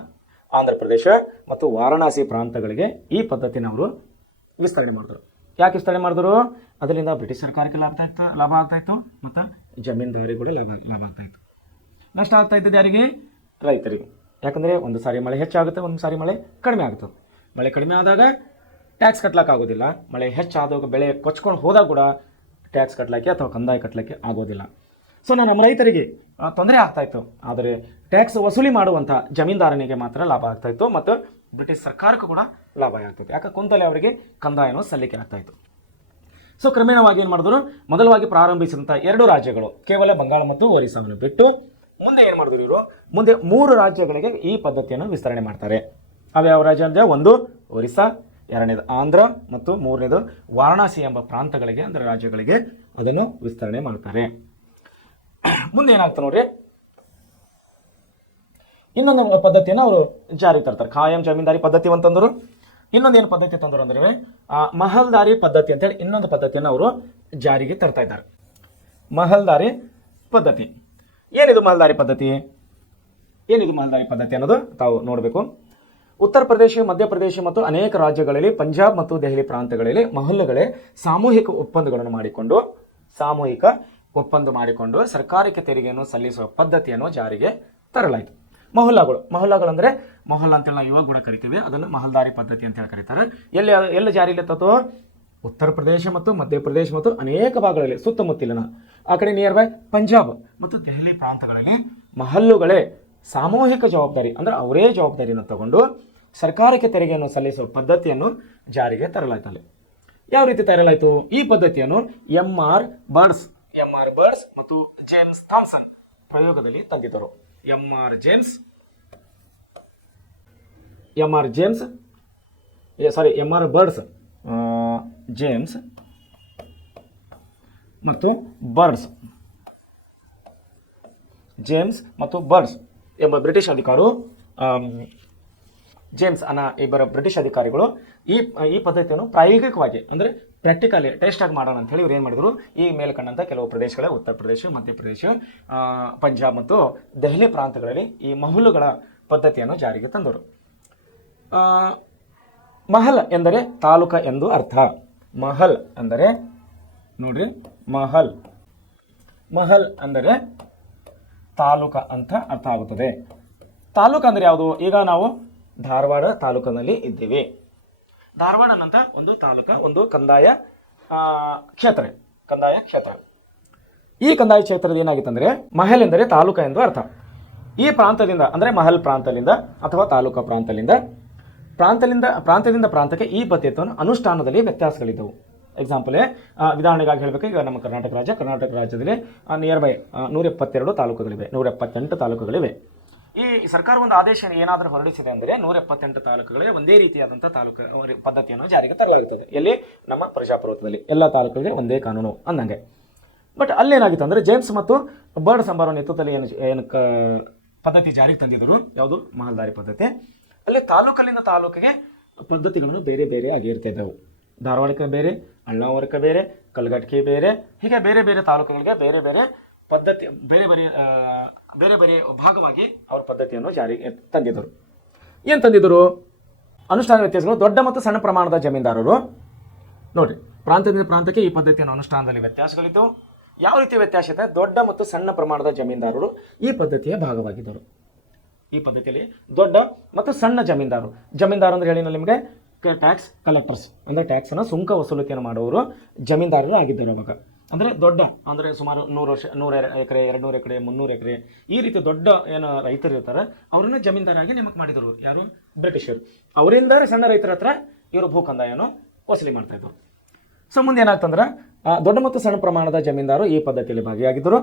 ಆಂಧ್ರ ಪ್ರದೇಶ ಮತ್ತು ವಾರಣಾಸಿ ಪ್ರಾಂತಗಳಿಗೆ ಈ ಪದ್ಧತಿನ ಅವರು ವಿಸ್ತರಣೆ ಮಾಡಿದ್ರು. ಯಾಕೆ ವಿಸ್ತರಣೆ ಮಾಡಿದ್ರು, ಅದರಿಂದ ಬ್ರಿಟಿಷ್ ಸರ್ಕಾರಕ್ಕೆ ಲಾಭ ಆಗ್ತಾ ಇತ್ತು ಮತ್ತು ಜಮೀನ್ದಾರಿ ಕೂಡ ಲಾಭ ಆಗ್ತಾ ಇತ್ತು. ನಷ್ಟ ಆಗ್ತಾ ಇದ್ದದ್ದು ಯಾರಿಗೆ, ರೈತರಿಗೆ. ಯಾಕಂದರೆ ಒಂದು ಸಾರಿ ಮಳೆ ಹೆಚ್ಚಾಗುತ್ತೆ, ಒಂದು ಸಾರಿ ಮಳೆ ಕಡಿಮೆ ಆಗುತ್ತೆ. ಮಳೆ ಕಡಿಮೆ ಆದಾಗ ಟ್ಯಾಕ್ಸ್ ಕಟ್ಲಿಕ್ಕಾಗೋದಿಲ್ಲ, ಮಳೆ ಹೆಚ್ಚಾದಾಗ ಬೆಳೆ ಕೊಚ್ಕೊಂಡು ಹೋದಾಗ ಕೂಡ ಟ್ಯಾಕ್ಸ್ ಕಟ್ಟಲಿಕ್ಕೆ ಅಥವಾ ಕಂದಾಯ ಕಟ್ಟಲಿಕ್ಕೆ ಆಗೋದಿಲ್ಲ. ಸೊ ನಮ್ಮ ರೈತರಿಗೆ ತೊಂದರೆ ಆಗ್ತಾಯಿತ್ತು, ಆದರೆ ಟ್ಯಾಕ್ಸ್ ವಸೂಲಿ ಮಾಡುವಂಥ ಜಮೀನ್ದಾರನಿಗೆ ಮಾತ್ರ ಲಾಭ ಆಗ್ತಾಯಿತ್ತು ಮತ್ತು ಬ್ರಿಟಿಷ್ ಸರ್ಕಾರಕ್ಕೂ ಕೂಡ ಲಾಭ ಆಗ್ತಾಯಿತ್ತು. ಯಾಕೆ, ಕುಂತಲೇ ಅವರಿಗೆ ಕಂದಾಯನೂ ಸಲ್ಲಿಕೆ ಆಗ್ತಾಯಿತ್ತು. ಸೊ ಕ್ರಮೇಣವಾಗಿ ಏನು ಮಾಡಿದ್ರು, ಮೊದಲವಾಗಿ ಪ್ರಾರಂಭಿಸಿದಂಥ 2 ರಾಜ್ಯಗಳು, ಕೇವಲ ಬಂಗಾಳ ಮತ್ತು ಒರಿಸ್ಸಾವನ್ನು ಬಿಟ್ಟು ಮುಂದೆ ಏನು ಮಾಡಿದ್ರು ಇವರು, ಮುಂದೆ 3 ರಾಜ್ಯಗಳಿಗೆ ಈ ಪದ್ಧತಿಯನ್ನು ವಿಸ್ತರಣೆ ಮಾಡ್ತಾರೆ. ಅವ್ಯಾವ ರಾಜ್ಯ ಅಂದರೆ, ಒಂದು ಒರಿಸ್ಸಾ, ಎರಡನೇದು ಆಂಧ್ರ ಮತ್ತು ಮೂರನೇದು ವಾರಣಾಸಿ ಎಂಬ ಪ್ರಾಂತಗಳಿಗೆ ಅಂದರೆ ರಾಜ್ಯಗಳಿಗೆ ಅದನ್ನು ವಿಸ್ತರಣೆ ಮಾಡ್ತಾರೆ. ಮುಂದೆ ಏನಾಗ್ತದೆ ನೋಡ್ರಿ, ಇನ್ನೊಂದು ಪದ್ಧತಿಯನ್ನು ಅವರು ಜಾರಿಗೆ ತರ್ತಾರೆ. ಖಾಯಂ ಜಮೀನ್ದಾರಿ ಪದ್ಧತಿ ಅಂತಂದರು. ಇನ್ನೊಂದು ಏನು ಪದ್ಧತಿ ತಂದರು ಅಂದರೆ ಮಹಲ್ದಾರಿ ಪದ್ಧತಿ ಅಂತೇಳಿ ಇನ್ನೊಂದು ಪದ್ಧತಿಯನ್ನು ಅವರು ಜಾರಿಗೆ ತರ್ತಾ ಇದ್ದಾರೆ. ಮಹಲ್ದಾರಿ ಪದ್ಧತಿ ಏನಿದು, ಮಹಲ್ದಾರಿ ಪದ್ಧತಿ ಅನ್ನೋದು ತಾವು ನೋಡಬೇಕು. ಉತ್ತರ ಪ್ರದೇಶ, ಮಧ್ಯಪ್ರದೇಶ ಮತ್ತು ಅನೇಕ ರಾಜ್ಯಗಳಲ್ಲಿ, ಪಂಜಾಬ್ ಮತ್ತು ದೆಹಲಿ ಪ್ರಾಂತಗಳಲ್ಲಿ ಮಹಲ್ಲುಗಳೇ ಸಾಮೂಹಿಕ ಒಪ್ಪಂದ ಮಾಡಿಕೊಂಡು ಸರ್ಕಾರಕ್ಕೆ ತೆರಿಗೆಯನ್ನು ಸಲ್ಲಿಸುವ ಪದ್ಧತಿಯನ್ನು ಜಾರಿಗೆ ತರಲಾಯಿತು. ಮಹಲ್ಲಾಗಳು ಅಂದರೆ ಮಹಲ್ ಅಂತೇಳಿ ನಾವು ಇವಾಗ ಕೂಡ ಕರಿತೀವಿ, ಅದನ್ನು ಮಹಲ್ದಾರಿ ಪದ್ಧತಿ ಅಂತ ಹೇಳಿ ಕರೀತಾರೆ. ಎಲ್ಲ ಜಾರಿಗೆ ತತ್ತೋ, ಉತ್ತರ ಪ್ರದೇಶ ಮತ್ತು ಮಧ್ಯಪ್ರದೇಶ ಮತ್ತು ಅನೇಕ ಭಾಗಗಳಲ್ಲಿ, ಸುತ್ತಮುತ್ತಲಿನ ಆ ಕಡೆ ನಿಯರ್ ಬೈ ಪಂಜಾಬ್ ಮತ್ತು ದೆಹಲಿ ಪ್ರಾಂತಗಳಲ್ಲಿ ಮಹಲ್ಲುಗಳೇ ಸಾಮೂಹಿಕ ಜವಾಬ್ದಾರಿ ಅಂದರೆ ಅವರೇ ಜವಾಬ್ದಾರಿಯನ್ನು ತಗೊಂಡು ಸರ್ಕಾರಕ್ಕೆ ತೆರಿಗೆಯನ್ನು ಸಲ್ಲಿಸುವ ಪದ್ಧತಿಯನ್ನು ಜಾರಿಗೆ ತರಲಾಯ್ತಲ್ಲಿ. ಯಾವ ರೀತಿ ತರಲಾಯಿತು ಈ ಪದ್ಧತಿಯನ್ನು, ಎಂ.ಆರ್. ಬರ್ಡ್ಸ್ ಮತ್ತು ಜೇಮ್ಸ್ ಥಾಮ್ಸನ್ ಪ್ರಯೋಗದಲ್ಲಿ ತಂದಿದ್ದರು. ಎಂ.ಆರ್. ಬರ್ಡ್ಸ್, ಜೇಮ್ಸ್ ಮತ್ತು ಬರ್ಡ್ಸ್ ಎಂಬ ಬ್ರಿಟಿಷ್ ಅಧಿಕಾರು, ಜೇಮ್ಸ್ ಅನ್ನೋ ಇಬ್ಬರ ಬ್ರಿಟಿಷ್ ಅಧಿಕಾರಿಗಳು ಈ ಪದ್ಧತಿಯನ್ನು ಪ್ರಾಯೋಗಿಕವಾಗಿ ಅಂದರೆ ಪ್ರಾಕ್ಟಿಕಲಿ ಟೆಸ್ಟ್ ಆಗಿ ಮಾಡೋಣ ಅಂತ ಹೇಳಿ ಇವ್ರು ಏನು ಮಾಡಿದ್ರು, ಈ ಮೇಲೆ ಕಂಡಂಥ ಕೆಲವು ಪ್ರದೇಶಗಳ ಉತ್ತರ ಪ್ರದೇಶ, ಮಧ್ಯಪ್ರದೇಶ, ಪಂಜಾಬ್ ಮತ್ತು ದೆಹಲಿ ಪ್ರಾಂತಗಳಲ್ಲಿ ಈ ಮಹಲ್ಲುಗಳ ಪದ್ಧತಿಯನ್ನು ಜಾರಿಗೆ ತಂದರು. ಮಹಲ್ ಎಂದರೆ ತಾಲೂಕ ಎಂದು ಅರ್ಥ. ಮಹಲ್ ಅಂದರೆ ನೋಡ್ರಿ, ಮಹಲ್ ಅಂದರೆ ತಾಲೂಕ ಅಂತ ಅರ್ಥ ಆಗುತ್ತದೆ. ತಾಲೂಕು ಅಂದರೆ ಯಾವುದು, ಈಗ ನಾವು ಧಾರವಾಡ ತಾಲೂಕಿನಲ್ಲಿ ಇದ್ದೀವಿ. ಧಾರವಾಡ ಅನ್ನಂತ ಒಂದು ತಾಲೂಕ, ಒಂದು ಕಂದಾಯ ಕ್ಷೇತ್ರ. ಈ ಕಂದಾಯ ಕ್ಷೇತ್ರದ ಏನಾಗಿತ್ತಂದ್ರೆ, ಮಹಲ್ ಎಂದರೆ ತಾಲೂಕ ಎಂದು ಅರ್ಥ. ಈ ಪ್ರಾಂತದಿಂದ ಅಂದರೆ ಮಹಲ್ ಪ್ರಾಂತದಿಂದ ಅಥವಾ ತಾಲೂಕಾ ಪ್ರಾಂತದಿಂದ ಪ್ರಾಂತಕ್ಕೆ ಈ ಪದ್ಧತಿಯನ್ನು ಅನುಷ್ಠಾನದಲ್ಲಿ ವ್ಯತ್ಯಾಸಗಳಿದ್ದವು. ಎಕ್ಸಾಂಪಲ್ ಉದಾಹರಣೆಗಾಗಿ ಹೇಳಬೇಕು, ಈಗ ನಮ್ಮ ಕರ್ನಾಟಕ ರಾಜ್ಯದಲ್ಲಿ ನಿಯರ್ ಬೈ 172 ತಾಲೂಕುಗಳಿವೆ, 178 ತಾಲೂಕುಗಳಿವೆ. ಈ ಸರ್ಕಾರ ಒಂದು ಆದೇಶ ಏನಾದರೂ ಹೊರಡಿಸಿದೆ ಅಂದರೆ 178 ತಾಲೂಕುಗಳಿಗೆ ಒಂದೇ ರೀತಿಯಾದಂಥ ತಾಲೂಕು ಪದ್ಧತಿಯನ್ನು ಜಾರಿಗೆ ತರಲಾಗುತ್ತದೆ. ಎಲ್ಲಿ? ನಮ್ಮ ಪ್ರಜಾಪ್ರಭುತ್ವದಲ್ಲಿ ಎಲ್ಲ ತಾಲೂಕುಗಳಿಗೆ ಒಂದೇ ಕಾನೂನು ಅಂದಂಗೆ. ಬಟ್ ಅಲ್ಲೇನಾಗಿತ್ತು ಅಂದರೆ ಜೇಮ್ಸ್ ಮತ್ತು ಬರ್ಡ್ ಸಂಬಾರೋ ನೇತೃತ್ವದಲ್ಲಿ ಏನು ಪದ್ಧತಿ ಜಾರಿಗೆ ತಂದಿದ್ದರು, ಯಾವುದು? ಮಹಲ್ದಾರಿ ಪದ್ಧತಿ. ಅಲ್ಲಿ ತಾಲೂಕಲ್ಲಿಂದ ತಾಲೂಕಿಗೆ ಪದ್ಧತಿಗಳನ್ನು ಬೇರೆ ಬೇರೆ ಆಗಿರ್ತಿದ್ದವು. ಧಾರವಾಡಕ್ಕೆ ಬೇರೆ, ಅಳ್ನಾವರಕ್ಕೆ ಬೇರೆ, ಕಲ್ಗಟ್ಟಿಗೆ ಬೇರೆ, ಹೀಗೆ ಬೇರೆ ಬೇರೆ ತಾಲೂಕುಗಳಿಗೆ ಬೇರೆ ಬೇರೆ ಪದ್ಧತಿ, ಬೇರೆ ಬೇರೆ ಭಾಗವಾಗಿ ಅವರ ಪದ್ಧತಿಯನ್ನು ಜಾರಿಗೆ ತಂದಿದ್ದರು. ಏನು ತಂದಿದ್ದರು? ಅನುಷ್ಠಾನ ವ್ಯತ್ಯಾಸಗಳು. ದೊಡ್ಡ ಮತ್ತು ಸಣ್ಣ ಪ್ರಮಾಣದ ಜಮೀನ್ದಾರರು ನೋಡಿರಿ, ಪ್ರಾಂತ್ಯದಿಂದ ಪ್ರಾಂತ್ಯಕ್ಕೆ ಈ ಪದ್ಧತಿಯನ್ನು ಅನುಷ್ಠಾನದಲ್ಲಿ ವ್ಯತ್ಯಾಸಗಳಿದ್ದವು. ಯಾವ ರೀತಿ ವ್ಯತ್ಯಾಸ ಇದೆ? ದೊಡ್ಡ ಮತ್ತು ಸಣ್ಣ ಪ್ರಮಾಣದ ಜಮೀನ್ದಾರರು ಈ ಪದ್ಧತಿಯ ಭಾಗವಾಗಿದ್ದರು. ಈ ಪದ್ಧತಿಯಲ್ಲಿ ದೊಡ್ಡ ಮತ್ತು ಸಣ್ಣ ಜಮೀನ್ದಾರು ಅಂದ್ರೆ ಹೇಳಿ ನಿಮಗೆ ಟ್ಯಾಕ್ಸ್ ಕಲೆಕ್ಟರ್ಸ್, ಅಂದರೆ ಟ್ಯಾಕ್ಸನ್ನು ಸುಂಕ ವಸೂಲಿಕೆಯನ್ನು ಮಾಡುವವರು ಜಮೀನ್ದಾರರು ಆಗಿದ್ದರು ಅವಾಗ. ಅಂದರೆ ದೊಡ್ಡ, ಅಂದರೆ ಸುಮಾರು 100 ಎಕರೆ, 200 ಎಕರೆ, 300 ಎಕರೆ, ಈ ರೀತಿ ದೊಡ್ಡ ಏನು ರೈತರು ಇರ್ತಾರೆ ಅವರನ್ನು ಜಮೀನ್ದಾರಾಗಿ ನೇಮಕ ಮಾಡಿದರು. ಯಾರು? ಬ್ರಿಟಿಷರು. ಅವರಿಂದ ಸಣ್ಣ ರೈತರ ಹತ್ರ ಇವರು ಭೂ ಕಂದಾಯವನ್ನು ವಸೂಲಿ ಮಾಡ್ತಾ ಇದ್ರು. ಸೊ ಮುಂದೆ ಏನಾಗ್ತಂದ್ರೆ ದೊಡ್ಡ ಮತ್ತು ಸಣ್ಣ ಪ್ರಮಾಣದ ಜಮೀನ್ದಾರು ಈ ಪದ್ಧತಿಯಲ್ಲಿ ಭಾಗಿಯಾಗಿದ್ದರು.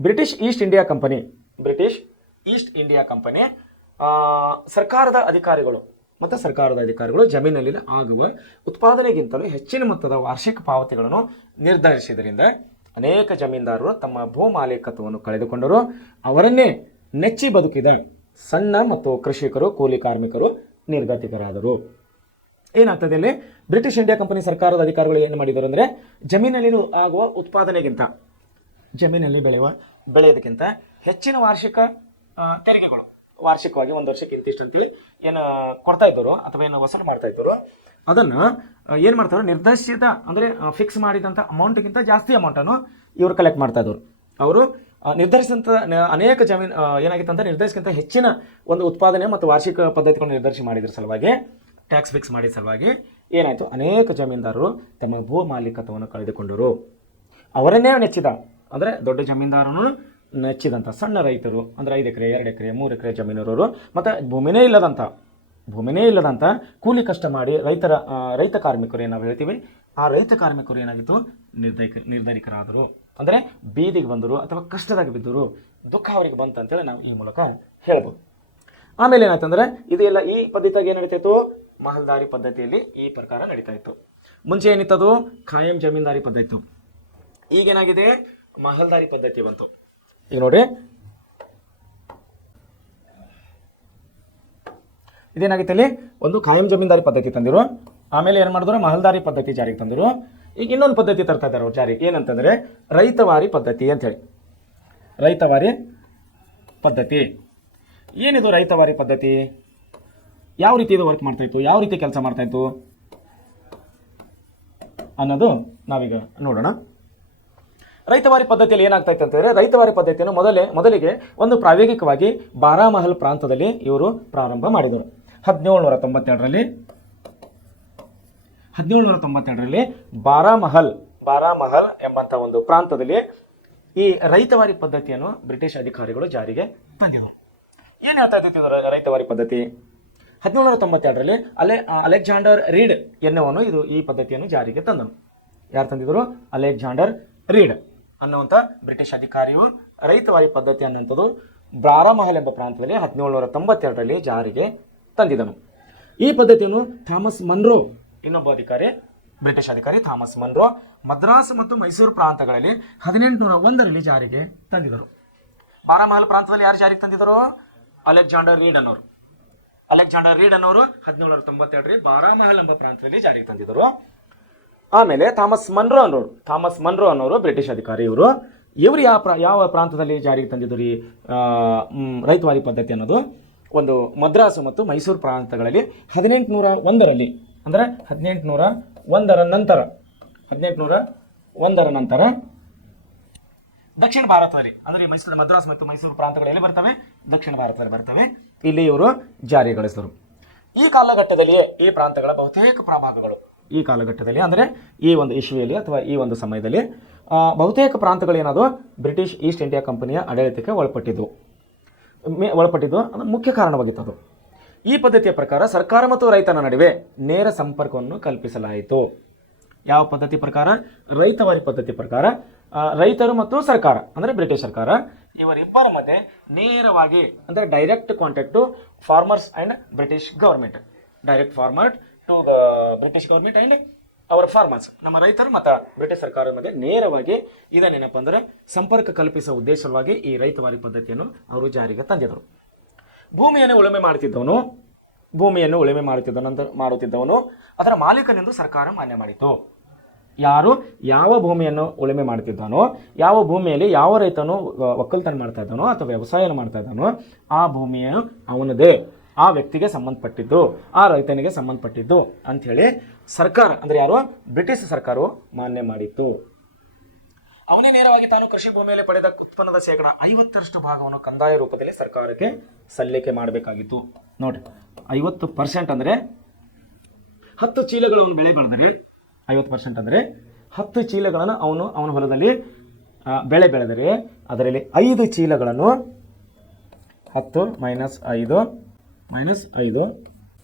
ಬ್ರಿಟಿಷ್ ಈಸ್ಟ್ ಇಂಡಿಯಾ ಕಂಪನಿ ಸರ್ಕಾರದ ಅಧಿಕಾರಿಗಳು ಜಮೀನಲ್ಲಿ ಆಗುವ ಉತ್ಪಾದನೆಗಿಂತಲೂ ಹೆಚ್ಚಿನ ಮೊತ್ತದ ವಾರ್ಷಿಕ ಪಾವತಿಗಳನ್ನು ನಿರ್ಧರಿಸಿದ್ದರಿಂದ ಅನೇಕ ಜಮೀನ್ದಾರರು ತಮ್ಮ ಭೂ ಮಾಲೀಕತ್ವವನ್ನು ಕಳೆದುಕೊಂಡರು. ಅವರನ್ನೇ ನೆಚ್ಚಿ ಬದುಕಿದ ಸಣ್ಣ ಮತ್ತು ಕೃಷಿಕರು, ಕೂಲಿ ಕಾರ್ಮಿಕರು ನಿರ್ಗತಿಕರಾದರು. ಏನಾಗ್ತದೆ ಇಲ್ಲಿ? ಬ್ರಿಟಿಷ್ ಇಂಡಿಯಾ ಕಂಪನಿ ಸರ್ಕಾರದ ಅಧಿಕಾರಿಗಳು ಏನು ಮಾಡಿದರು ಅಂದರೆ ಜಮೀನಲ್ಲಿ ಆಗುವ ಉತ್ಪಾದನೆಗಿಂತ, ಜಮೀನಲ್ಲಿ ಬೆಳೆಯೋದಕ್ಕಿಂತ ಹೆಚ್ಚಿನ ವಾರ್ಷಿಕ ತೆರಿಗೆಗಳು, ವಾರ್ಷಿಕವಾಗಿ ಒಂದು ವರ್ಷಕ್ಕೆ ಇಂತಿಷ್ಟು ಅಂತೇಳಿ ಏನು ಕೊಡ್ತಾ ಇದ್ದರು ಅಥವಾ ಏನು ವಸೂಲು ಮಾಡ್ತಾ ಇದ್ದರು, ಅದನ್ನು ಏನು ಮಾಡ್ತಾರೆ? ನಿರ್ದೇಶಿತ ಅಂದರೆ ಫಿಕ್ಸ್ ಮಾಡಿದಂಥ ಅಮೌಂಟ್ಗಿಂತ ಜಾಸ್ತಿ ಅಮೌಂಟನ್ನು ಇವರು ಕಲೆಕ್ಟ್ ಮಾಡ್ತಾ ಇದ್ರು. ಅವರು ನಿರ್ಧರಿಸಿದಂಥ ಅನೇಕ ಏನಾಗಿತ್ತು ಅಂತ ನಿರ್ಧರಿಸಿದಂಥ ಹೆಚ್ಚಿನ ಒಂದು ಉತ್ಪಾದನೆ ಮತ್ತು ವಾರ್ಷಿಕ ಪದ್ಧತಿಗಳನ್ನು ನಿರ್ಧರಿಸಿ ಮಾಡಿದ್ರ ಸಲುವಾಗಿ, ಟ್ಯಾಕ್ಸ್ ಫಿಕ್ಸ್ ಮಾಡಿದ ಸಲುವಾಗಿ ಏನಾಯಿತು? ಅನೇಕ ಜಮೀನ್ದಾರರು ತಮ್ಮ ಭೂ ಮಾಲೀಕತ್ವವನ್ನು ಕಳೆದುಕೊಂಡರು. ಅವರನ್ನೇ ನೆಚ್ಚಿದ, ಅಂದರೆ ದೊಡ್ಡ ಜಮೀನ್ದಾರನು ನೆಚ್ಚಿದಂಥ ಸಣ್ಣ ರೈತರು, ಅಂದರೆ 5 ಎಕರೆ, 2 ಎಕರೆ, 3 ಎಕರೆ ಜಮೀನಿರೋರು, ಮತ್ತು ಭೂಮಿನೇ ಇಲ್ಲದಂಥ ಕೂಲಿ ಕಷ್ಟ ಮಾಡಿ ರೈತ ಕಾರ್ಮಿಕರು ಏನು ನಾವು ಹೇಳ್ತೀವಿ, ಆ ರೈತ ಕಾರ್ಮಿಕರು ಏನಾಗಿತ್ತು? ನಿರ್ಧರಿಕರಾದರು. ಅಂದರೆ ಬೀದಿಗೆ ಬಂದರು ಅಥವಾ ಕಷ್ಟದಾಗ ಬಿದ್ದರು, ದುಃಖ ಅವರಿಗೆ ಬಂತು ಅಂತೇಳಿ ನಾವು ಈ ಮೂಲಕ ಹೇಳ್ಬೋದು. ಆಮೇಲೆ ಏನಾಯ್ತಂದ್ರೆ ಇದೆಲ್ಲ ಈ ಪದ್ಧತಿಯಾಗಿ ಏನು ನಡೀತಾಯಿತ್ತು? ಮಹಲ್ದಾರಿ ಪದ್ಧತಿಯಲ್ಲಿ ಈ ಪ್ರಕಾರ ನಡೀತಾ ಇತ್ತು. ಮುಂಚೆ ಏನಿತ್ತದು? ಖಾಯಂ ಜಮೀನ್ದಾರಿ ಪದ್ಧತಿ ಇತ್ತು. ಈಗೇನಾಗಿದೆ? ಮಹಲ್ದಾರಿ ಪದ್ಧತಿ ಬಂತು. ಈಗ ನೋಡಿ, ಇದೇನಾಗಿತ್ತು? ಇಲ್ಲಿ ಒಂದು ಖಾಯಂ ಜಮೀನ್ದಾರಿ ಪದ್ಧತಿ ತಂದಿರು, ಆಮೇಲೆ ಏನು ಮಾಡಿದ್ರು? ಮಹಲ್ದಾರಿ ಪದ್ಧತಿ ಜಾರಿಗೆ ತಂದಿರು. ಈಗ ಇನ್ನೊಂದು ಪದ್ಧತಿ ತರ್ತಾ ಇದ್ದಾರೆ ಅವ್ರು ಜಾರಿಗೆ, ಏನಂತಂದ್ರೆ ರೈತವಾರಿ ಪದ್ಧತಿ ಅಂತೇಳಿ. ರೈತವಾರಿ ಪದ್ಧತಿ ಏನಿದು? ರೈತವಾರಿ ಪದ್ಧತಿ ಯಾವ ರೀತಿ ಇದು ವರ್ಕ್ ಮಾಡ್ತಾ ಇತ್ತು, ಯಾವ ರೀತಿ ಕೆಲಸ ಮಾಡ್ತಾ ಇತ್ತು ಅನ್ನೋದು ನಾವೀಗ ನೋಡೋಣ. ರೈತವಾರಿ ಪದ್ಧತಿಯಲ್ಲಿ ಏನಾಗ್ತಾ ಇತ್ತು ಅಂತಂದರೆ, ರೈತವಾರಿ ಪದ್ಧತಿಯನ್ನು ಮೊದಲಿಗೆ ಒಂದು ಪ್ರಾಯೋಗಿಕವಾಗಿ ಬಾರಾಮಹಲ್ ಪ್ರಾಂತದಲ್ಲಿ ಇವರು ಪ್ರಾರಂಭ ಮಾಡಿದರು. 1792ರಲ್ಲಿ ಬಾರಾಮಹಲ್ ಎಂಬಂಥ ಒಂದು ಪ್ರಾಂತದಲ್ಲಿ ಈ ರೈತವಾರಿ ಪದ್ಧತಿಯನ್ನು ಬ್ರಿಟಿಷ್ ಅಧಿಕಾರಿಗಳು ಜಾರಿಗೆ ತಂದಿದರು. ಏನು ಹೇಳ್ತಾ ಇತ್ತು ರೈತವಾರಿ ಪದ್ಧತಿ? 1792ರಲ್ಲಿ ಅಲೆಕ್ಸಾಂಡರ್ ರೀಡ್ ಎನ್ನುವನು ಈ ಪದ್ಧತಿಯನ್ನು ಜಾರಿಗೆ ತಂದನು. ಯಾರು ತಂದಿದ್ರು? ಅಲೆಕ್ಸಾಂಡರ್ ರೀಡ್ ಅನ್ನುವಂಥ ಬ್ರಿಟಿಷ್ ಅಧಿಕಾರಿಯು ರೈತವಾರಿ ಪದ್ಧತಿ ಅನ್ನುವಂಥದ್ದು ಬಾರಾಮಹಲ್ ಎಂಬ ಪ್ರಾಂತದಲ್ಲಿ 1792ರಲ್ಲಿ ಜಾರಿಗೆ ತಂದಿದನು. ಈ ಪದ್ಧತಿಯನ್ನು ಥಾಮಸ್ ಮನ್ರೋ, ಇನ್ನೊಬ್ಬ ಬ್ರಿಟಿಷ್ ಅಧಿಕಾರಿ ಥಾಮಸ್ ಮನ್ರೋ, ಮದ್ರಾಸ್ ಮತ್ತು ಮೈಸೂರು ಪ್ರಾಂತಗಳಲ್ಲಿ 1801ರಲ್ಲಿ ಜಾರಿಗೆ ತಂದಿದರು. ಬಾರಾಮಹಲ್ ಪ್ರಾಂತದಲ್ಲಿ ಯಾರು ಜಾರಿಗೆ ತಂದಿದರು? ಅಲೆಕ್ಸಾಂಡರ್ ರೀಡ್ ಅನ್ನೋರು 1792ರಲ್ಲಿ ಬಾರಾಮಹಲ್ ಎಂಬ ಪ್ರಾಂತದಲ್ಲಿ ಜಾರಿಗೆ ತಂದಿದರು. ಆಮೇಲೆ ಥಾಮಸ್ ಮನ್ರೋ ಅನ್ನೋರು ಬ್ರಿಟಿಷ್ ಅಧಿಕಾರಿ. ಇವರು ಯಾವ ಪ್ರಾಂತದಲ್ಲಿ ಜಾರಿಗೆ ತಂದಿದ್ರು ಈ ರೈತವಾರಿ ಪದ್ಧತಿ ಅನ್ನೋದು? ಒಂದು ಮದ್ರಾಸು ಮತ್ತು ಮೈಸೂರು ಪ್ರಾಂತಗಳಲ್ಲಿ 1801ರಲ್ಲಿ, ಅಂದರೆ 1801ರ ನಂತರ ದಕ್ಷಿಣ ಭಾರತದಲ್ಲಿ, ಅಂದರೆ ಮದ್ರಾಸ್ ಮತ್ತು ಮೈಸೂರು ಪ್ರಾಂತಗಳಲ್ಲಿ ಬರ್ತವೆ, ದಕ್ಷಿಣ ಭಾರತದಲ್ಲಿ ಬರ್ತವೆ, ಇಲ್ಲಿ ಇವರು ಜಾರಿಗೊಳಿಸಿದರು. ಈ ಕಾಲಘಟ್ಟದಲ್ಲಿಯೇ ಈ ಪ್ರಾಂತಗಳ ಬಹುತೇಕ ಪ್ರಭಾಗಗಳು, ಈ ಕಾಲಘಟ್ಟದಲ್ಲಿ ಅಂದರೆ ಈ ಒಂದು ಇಶ್ವಿಯಲ್ಲಿ ಅಥವಾ ಈ ಒಂದು ಸಮಯದಲ್ಲಿ ಬಹುತೇಕ ಪ್ರಾಂತಗಳೇನಾದವು ಬ್ರಿಟಿಷ್ ಈಸ್ಟ್ ಇಂಡಿಯಾ ಕಂಪನಿಯ ಆಡಳಿತಕ್ಕೆ ಒಳಪಟ್ಟಿದ್ದು ಮುಖ್ಯ ಕಾರಣವಾಗಿತ್ತು. ಈ ಪದ್ಧತಿಯ ಪ್ರಕಾರ ಸರ್ಕಾರ ಮತ್ತು ರೈತನ ನಡುವೆ ನೇರ ಸಂಪರ್ಕವನ್ನು ಕಲ್ಪಿಸಲಾಯಿತು. ಯಾವ ಪದ್ಧತಿ ಪ್ರಕಾರ? ರೈತವಾರಿ ಪದ್ಧತಿ ಪ್ರಕಾರ ರೈತರು ಮತ್ತು ಸರ್ಕಾರ ಅಂದರೆ ಬ್ರಿಟಿಷ್ ಸರ್ಕಾರ ಇವರಿಬ್ಬರ ಮಧ್ಯೆ ನೇರವಾಗಿ ಅಂದರೆ direct contact to farmers and British government, direct farmer to British government and ಅವರ ಫಾರ್ಮರ್ಸ್, ನಮ್ಮ ರೈತರು ಮತ್ತು ಬ್ರಿಟಿಷ್ ಸರ್ಕಾರದ ಮಧ್ಯೆ ನೇರವಾಗಿ ಇದೇನೇನಪ್ಪ ಅಂದರೆ ಸಂಪರ್ಕ ಕಲ್ಪಿಸುವ ಉದ್ದೇಶವಾಗಿ ಈ ರೈತವಾರಿ ಪದ್ಧತಿಯನ್ನು ಅವರು ಜಾರಿಗೆ ತಂದಿದ್ದರು. ಭೂಮಿಯನ್ನು ಉಳುಮೆ ಮಾಡುತ್ತಿದ್ದವನು ಅದರ ಮಾಲೀಕನೆಂದು ಸರ್ಕಾರ ಮಾನ್ಯ ಮಾಡಿತು. ಯಾರು ಯಾವ ಭೂಮಿಯನ್ನು ಉಳುಮೆ ಮಾಡುತ್ತಿದ್ದಾನೋ, ಯಾವ ಭೂಮಿಯಲ್ಲಿ ಯಾವ ರೈತನು ಒಕ್ಕಲ್ತನ ಮಾಡ್ತಾ ಇದ್ದಾನೋ ಅಥವಾ ವ್ಯವಸಾಯ ಮಾಡ್ತಾ ಇದ್ದಾನೋ ಆ ಭೂಮಿಯನ್ನು ಅವನದೇ, ಆ ವ್ಯಕ್ತಿಗೆ ಸಂಬಂಧಪಟ್ಟಿದ್ದು, ಆ ರೈತನಿಗೆ ಸಂಬಂಧಪಟ್ಟಿದ್ದು ಅಂಥೇಳಿ ಸರ್ಕಾರ ಅಂದರೆ ಯಾರು ಬ್ರಿಟಿಷ್ ಸರ್ಕಾರವು ಮಾನ್ಯ ಮಾಡಿತ್ತು. ಅವನೇ ನೇರವಾಗಿ ತಾನು ಕೃಷಿ ಭೂಮಿಯಲ್ಲಿ ಪಡೆದ ಉತ್ಪನ್ನದ 50% ಭಾಗವನ್ನು ಕಂದಾಯ ರೂಪದಲ್ಲಿ ಸರ್ಕಾರಕ್ಕೆ ಸಲ್ಲಿಕೆ ಮಾಡಬೇಕಾಗಿತ್ತು. ನೋಡಿ 50% ಅಂದರೆ 10 ಚೀಲಗಳನ್ನು ಬೆಳೆ ಬೆಳೆದರೆ 50% ಅಂದರೆ 10 ಚೀಲಗಳನ್ನು ಅವನ ಹೊಲದಲ್ಲಿ ಬೆಳೆ ಬೆಳೆದರೆ ಅದರಲ್ಲಿ 5 ಚೀಲಗಳನ್ನು 10 -5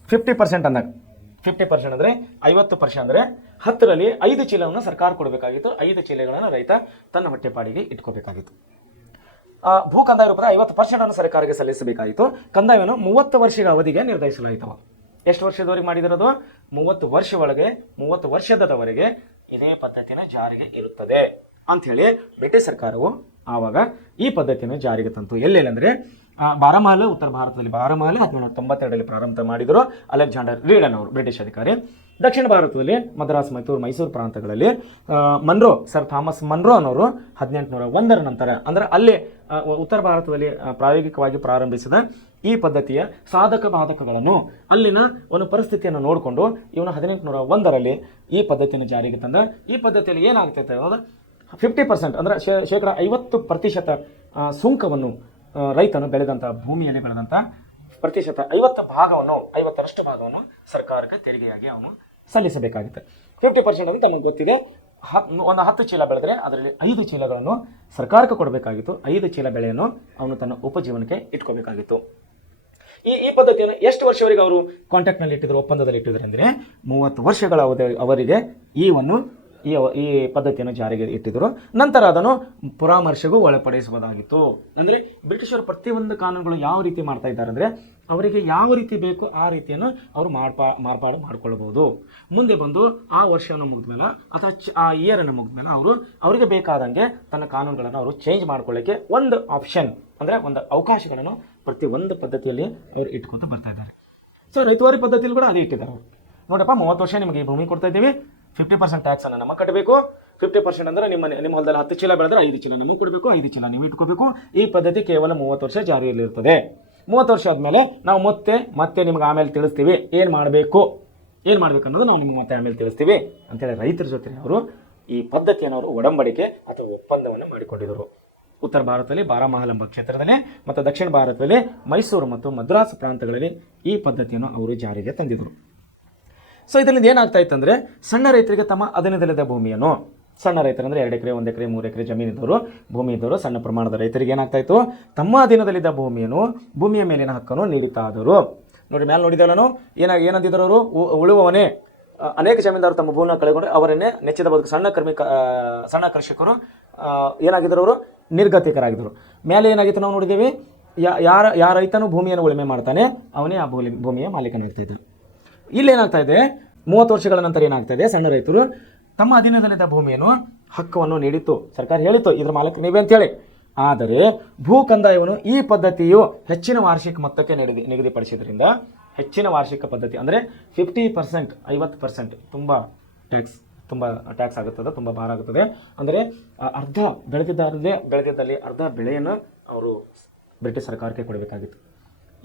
50% ಅಂದಾಗ 50% ಅಂದರೆ 50% ಅಂದರೆ 10ರಲ್ಲಿ 5 ಚೀಲವನ್ನು ಸರ್ಕಾರ ಕೊಡಬೇಕಾಗಿತ್ತು, 5 ಚೀಲಗಳನ್ನು ರೈತ ತನ್ನ ಹೊಟ್ಟೆಪಾಡಿಗೆ ಇಟ್ಕೋಬೇಕಾಗಿತ್ತು. ಭೂ ಕಂದಾಯ ರೂಪದ 50% ಸರ್ಕಾರಕ್ಕೆ ಸಲ್ಲಿಸಬೇಕಾಯಿತು. ಕಂದಾಯವನ್ನು 30 ವರ್ಷಗಳ ಅವಧಿಗೆ ನಿರ್ಧರಿಸಲಾಯಿತು. ಎಷ್ಟು ವರ್ಷದವರೆಗೆ ಮಾಡಿದಿರೋದು? 30 ವರ್ಷದವರೆಗೆ ಇದೇ ಪದ್ಧತಿನ ಜಾರಿಗೆ ಇರುತ್ತದೆ ಅಂಥೇಳಿ ಬ್ರಿಟಿಷ್ ಸರ್ಕಾರವು ಆವಾಗ ಈ ಪದ್ಧತಿಯನ್ನು ಜಾರಿಗೆ ತಂತು. ಎಲ್ಲೆಲ್ಲಂದರೆ ಬಾರಾಮಹಲ್, ಉತ್ತರ ಭಾರತದಲ್ಲಿ ಬಾರಾಮಹಲ್ 1792ರಲ್ಲಿ ಪ್ರಾರಂಭ ಮಾಡಿದರು ಅಲೆಕ್ಸಾಂಡರ್ ರೀಡನ್ ಅವರು, ಬ್ರಿಟಿಷ್ ಅಧಿಕಾರಿ. ದಕ್ಷಿಣ ಭಾರತದಲ್ಲಿ ಮದ್ರಾಸ್, ಮೈಸೂರು ಪ್ರಾಂತಗಳಲ್ಲಿ ಸರ್ ಥಾಮಸ್ ಮನ್ರೋ ಅನ್ನೋರು 1801ರ ನಂತರ ಅಂದರೆ ಅಲ್ಲಿ ಉತ್ತರ ಭಾರತದಲ್ಲಿ ಪ್ರಾಯೋಗಿಕವಾಗಿ ಪ್ರಾರಂಭಿಸಿದ ಈ ಪದ್ಧತಿಯ ಸಾಧಕ ಬಾಧಕಗಳನ್ನು ಅಲ್ಲಿನ ಒಂದು ಪರಿಸ್ಥಿತಿಯನ್ನು ನೋಡಿಕೊಂಡು ಇವನು 1801ರಲ್ಲಿ ಈ ಪದ್ಧತಿಯನ್ನು ಜಾರಿಗೆ ತಂದ. ಈ ಪದ್ಧತಿಯಲ್ಲಿ ಏನಾಗ್ತೈತೆ ಅನ್ನೋದು 50% ಅಂದರೆ 50% ಸುಂಕವನ್ನು ರೈತನು ಬೆಳೆದಂಥ ಭೂಮಿಯಲ್ಲಿ ಬೆಳೆದಂಥ ಪ್ರತಿಶತ 50ರಷ್ಟು ಭಾಗವನ್ನು ಸರ್ಕಾರಕ್ಕೆ ತೆರಿಗೆಯಾಗಿ ಅವನು ಸಲ್ಲಿಸಬೇಕಾಗುತ್ತೆ. 50% ಅಂತ ನಮಗೆ ಗೊತ್ತಿದೆ. ಒಂದು 10 ಚೀಲ ಬೆಳೆದರೆ ಅದರಲ್ಲಿ 5 ಚೀಲಗಳನ್ನು ಸರ್ಕಾರಕ್ಕೆ ಕೊಡಬೇಕಾಗಿತ್ತು. 5 ಚೀಲ ಬೆಳೆಯನ್ನು ಅವನು ತನ್ನ ಉಪಜೀವನಕ್ಕೆ ಇಟ್ಕೋಬೇಕಾಗಿತ್ತು. ಈ ಪದ್ಧತಿಯನ್ನು ಎಷ್ಟು ವರ್ಷವರೆಗೆ ಅವರು ಕಾಂಟ್ಯಾಕ್ಟ್ನಲ್ಲಿ ಇಟ್ಟಿದ್ರು, ಒಪ್ಪಂದದಲ್ಲಿ ಇಟ್ಟಿದ್ರು ಅಂದರೆ 30 ವರ್ಷಗಳ ಅವರಿಗೆ ಈ ಪದ್ಧತಿಯನ್ನು ಜಾರಿಗೆ ಇಟ್ಟಿದ್ದರು. ನಂತರ ಅದನ್ನು ಪರಾಮರ್ಶೆಗೂ ಒಳಪಡಿಸಬಹುದಾಗಿತ್ತು. ಅಂದರೆ ಬ್ರಿಟಿಷರು ಪ್ರತಿಯೊಂದು ಕಾನೂನುಗಳು ಯಾವ ರೀತಿ ಮಾಡ್ತಾ ಇದ್ದಾರೆ ಅಂದರೆ ಅವರಿಗೆ ಯಾವ ರೀತಿ ಬೇಕು ಆ ರೀತಿಯನ್ನು ಅವರು ಮಾರ್ಪಾಡು ಮಾಡಿಕೊಳ್ಳಬಹುದು. ಮುಂದೆ ಬಂದು ಆ ವರ್ಷವನ್ನು ಮುಗಿದ ಮೇಲೆ ಅಥವಾ ಆ ಇಯರನ್ನು ಮುಗಿದ ಮೇಲೆ ಅವರಿಗೆ ಬೇಕಾದಂಗೆ ತನ್ನ ಕಾನೂನುಗಳನ್ನು ಅವರು ಚೇಂಜ್ ಮಾಡ್ಕೊಳ್ಳೋಕ್ಕೆ ಒಂದು ಆಪ್ಷನ್ ಅಂದರೆ ಒಂದು ಅವಕಾಶಗಳನ್ನು ಪ್ರತಿಯೊಂದು ಪದ್ಧತಿಯಲ್ಲಿ ಅವರು ಇಟ್ಕೊತ ಬರ್ತಾ ಇದ್ದಾರೆ. ಸೊ ರೈತವಾರಿ ಪದ್ಧತಿಯಲ್ಲಿ ಕೂಡ ಅದೇ ಇಟ್ಟಿದ್ದಾರೆ ಅವರು. ನೋಡಪ್ಪ 30 ವರ್ಷ ನಿಮಗೆ ಈ ಭೂಮಿ ಕೊಡ್ತಾ ಇದ್ದೀವಿ, 50% ಟ್ಯಾಕ್ಸನ್ನು ನಮಗೆ ಕಟ್ಟಬೇಕು. 50% ಅಂದರೆ ನಿಮ್ಮ ಹೊಲದಲ್ಲಿ 10 ಚೀಲ ಬೆಳೆದ್ರೆ 5 ಚೀಲ ನಮಗೆ ಕೊಡಬೇಕು, 5 ಚೀಲ ನೀವು ಇಟ್ಕೋಬೇಕು. ಈ ಪದ್ಧತಿ ಕೇವಲ 30 ವರ್ಷ ಜಾರಿಯಲ್ಲಿರ್ತದೆ. 30 ವರ್ಷ ಆದಮೇಲೆ ನಾವು ಮತ್ತೆ ನಿಮ್ಗೆ ಆಮೇಲೆ ತಿಳಿಸ್ತೀವಿ ಏನು ಮಾಡಬೇಕು ಅನ್ನೋದು ನಾವು ನಿಮ್ಗೆ ಮತ್ತೆ ಆಮೇಲೆ ತಿಳಿಸ್ತೀವಿ ಅಂತೇಳಿ ರೈತರ ಜೊತೆ ಅವರು ಈ ಪದ್ಧತಿಯನ್ನು ಅವರು ಒಡಂಬಡಿಕೆ ಅಥವಾ ಒಪ್ಪಂದವನ್ನು ಮಾಡಿಕೊಂಡಿದ್ದರು. ಉತ್ತರ ಭಾರತದಲ್ಲಿ ಬಾರಾಮಹಲ್ ಎಂಬ ಕ್ಷೇತ್ರದಲ್ಲಿ ಮತ್ತು ದಕ್ಷಿಣ ಭಾರತದಲ್ಲಿ ಮೈಸೂರು ಮತ್ತು ಮದ್ರಾಸ್ ಪ್ರಾಂತಗಳಲ್ಲಿ ಈ ಪದ್ಧತಿಯನ್ನು ಅವರು ಜಾರಿಗೆ ತಂದಿದ್ದರು. ಸೊ ಇದರಿಂದ ಏನಾಗ್ತಾ ಇತ್ತಂದರೆ ಸಣ್ಣ ರೈತರಿಗೆ ತಮ್ಮ ಅಧೀನದಲ್ಲಿದ್ದ ಭೂಮಿಯನ್ನು, ಸಣ್ಣ ರೈತರಂದರೆ 2 ಎಕರೆ 1 ಎಕರೆ 3 ಎಕರೆ ಭೂಮಿ ಇದ್ದವರು ಸಣ್ಣ ಪ್ರಮಾಣದ ರೈತರಿಗೆ ಏನಾಗ್ತಾ ಇತ್ತು, ತಮ್ಮ ಅಧೀನದಲ್ಲಿದ್ದ ಭೂಮಿಯ ಮೇಲಿನ ಹಕ್ಕನ್ನು ನೀಡುತ್ತಾ ಇದ್ದರು. ನೋಡಿ ಮೇಲೆ ನೋಡಿದವನು ಏನಂದಿದ್ರು ಅವರು, ಉಳುವವನೇ. ಅನೇಕ ಜಮೀನ್ದಾರರು ತಮ್ಮ ಭೂಮಿಯನ್ನು ಕಳೆದುಕೊಂಡು ಅವರನ್ನೇ ನೆಚ್ಚಿದ ಬದುಕು ಸಣ್ಣ ಕೃಷಿಕರು ಏನಾಗಿದ್ದರು, ಅವರು ನಿರ್ಗತಿಕರಾಗಿದ್ದರು. ಮೇಲೆ ಏನಾಗಿತ್ತು ನಾವು ನೋಡಿದ್ದೀವಿ, ಯಾರ ರೈತನು ಭೂಮಿಯನ್ನು ಉಳುಮೆ ಮಾಡ್ತಾನೆ ಅವನೇ ಆ ಭೂಮಿಯ ಮಾಲೀಕನಾಗ್ತಾ ಇದ್ದ. ಇಲ್ಲೇನಾಗ್ತಾ ಇದೆ, 30 ವರ್ಷಗಳ ನಂತರ ಏನಾಗ್ತಾ ಇದೆ, ಸಣ್ಣ ರೈತರು ತಮ್ಮ ಅಧೀನದಲ್ಲಿದ್ದ ಭೂಮಿಯನ್ನು ಹಕ್ಕವನ್ನು ನೀಡಿತ್ತು, ಸರ್ಕಾರ ಹೇಳಿತ್ತು ಇದ್ರ ಮಾಲೀಕ ನೀವೇ ಅಂತೇಳಿ. ಆದರೆ ಭೂ ಕಂದಾಯವನ್ನು ಈ ಪದ್ಧತಿಯು ಹೆಚ್ಚಿನ ವಾರ್ಷಿಕ ಮೊತ್ತಕ್ಕೆ ನಿಗದಿಪಡಿಸಿದ್ರಿಂದ ಹೆಚ್ಚಿನ ವಾರ್ಷಿಕ ಪದ್ಧತಿ ಅಂದರೆ 50%, 50% ತುಂಬ ಟ್ಯಾಕ್ಸ್ ಆಗುತ್ತದೆ, ತುಂಬ ಭಾರ ಆಗುತ್ತದೆ. ಅಂದರೆ ಅರ್ಧ ಬೆಳೆದಿದ್ದಲ್ಲಿ ಅರ್ಧ ಬೆಳೆಯನ್ನು ಅವರು ಬ್ರಿಟಿಷ್ ಸರ್ಕಾರಕ್ಕೆ ಕೊಡಬೇಕಾಗಿತ್ತು.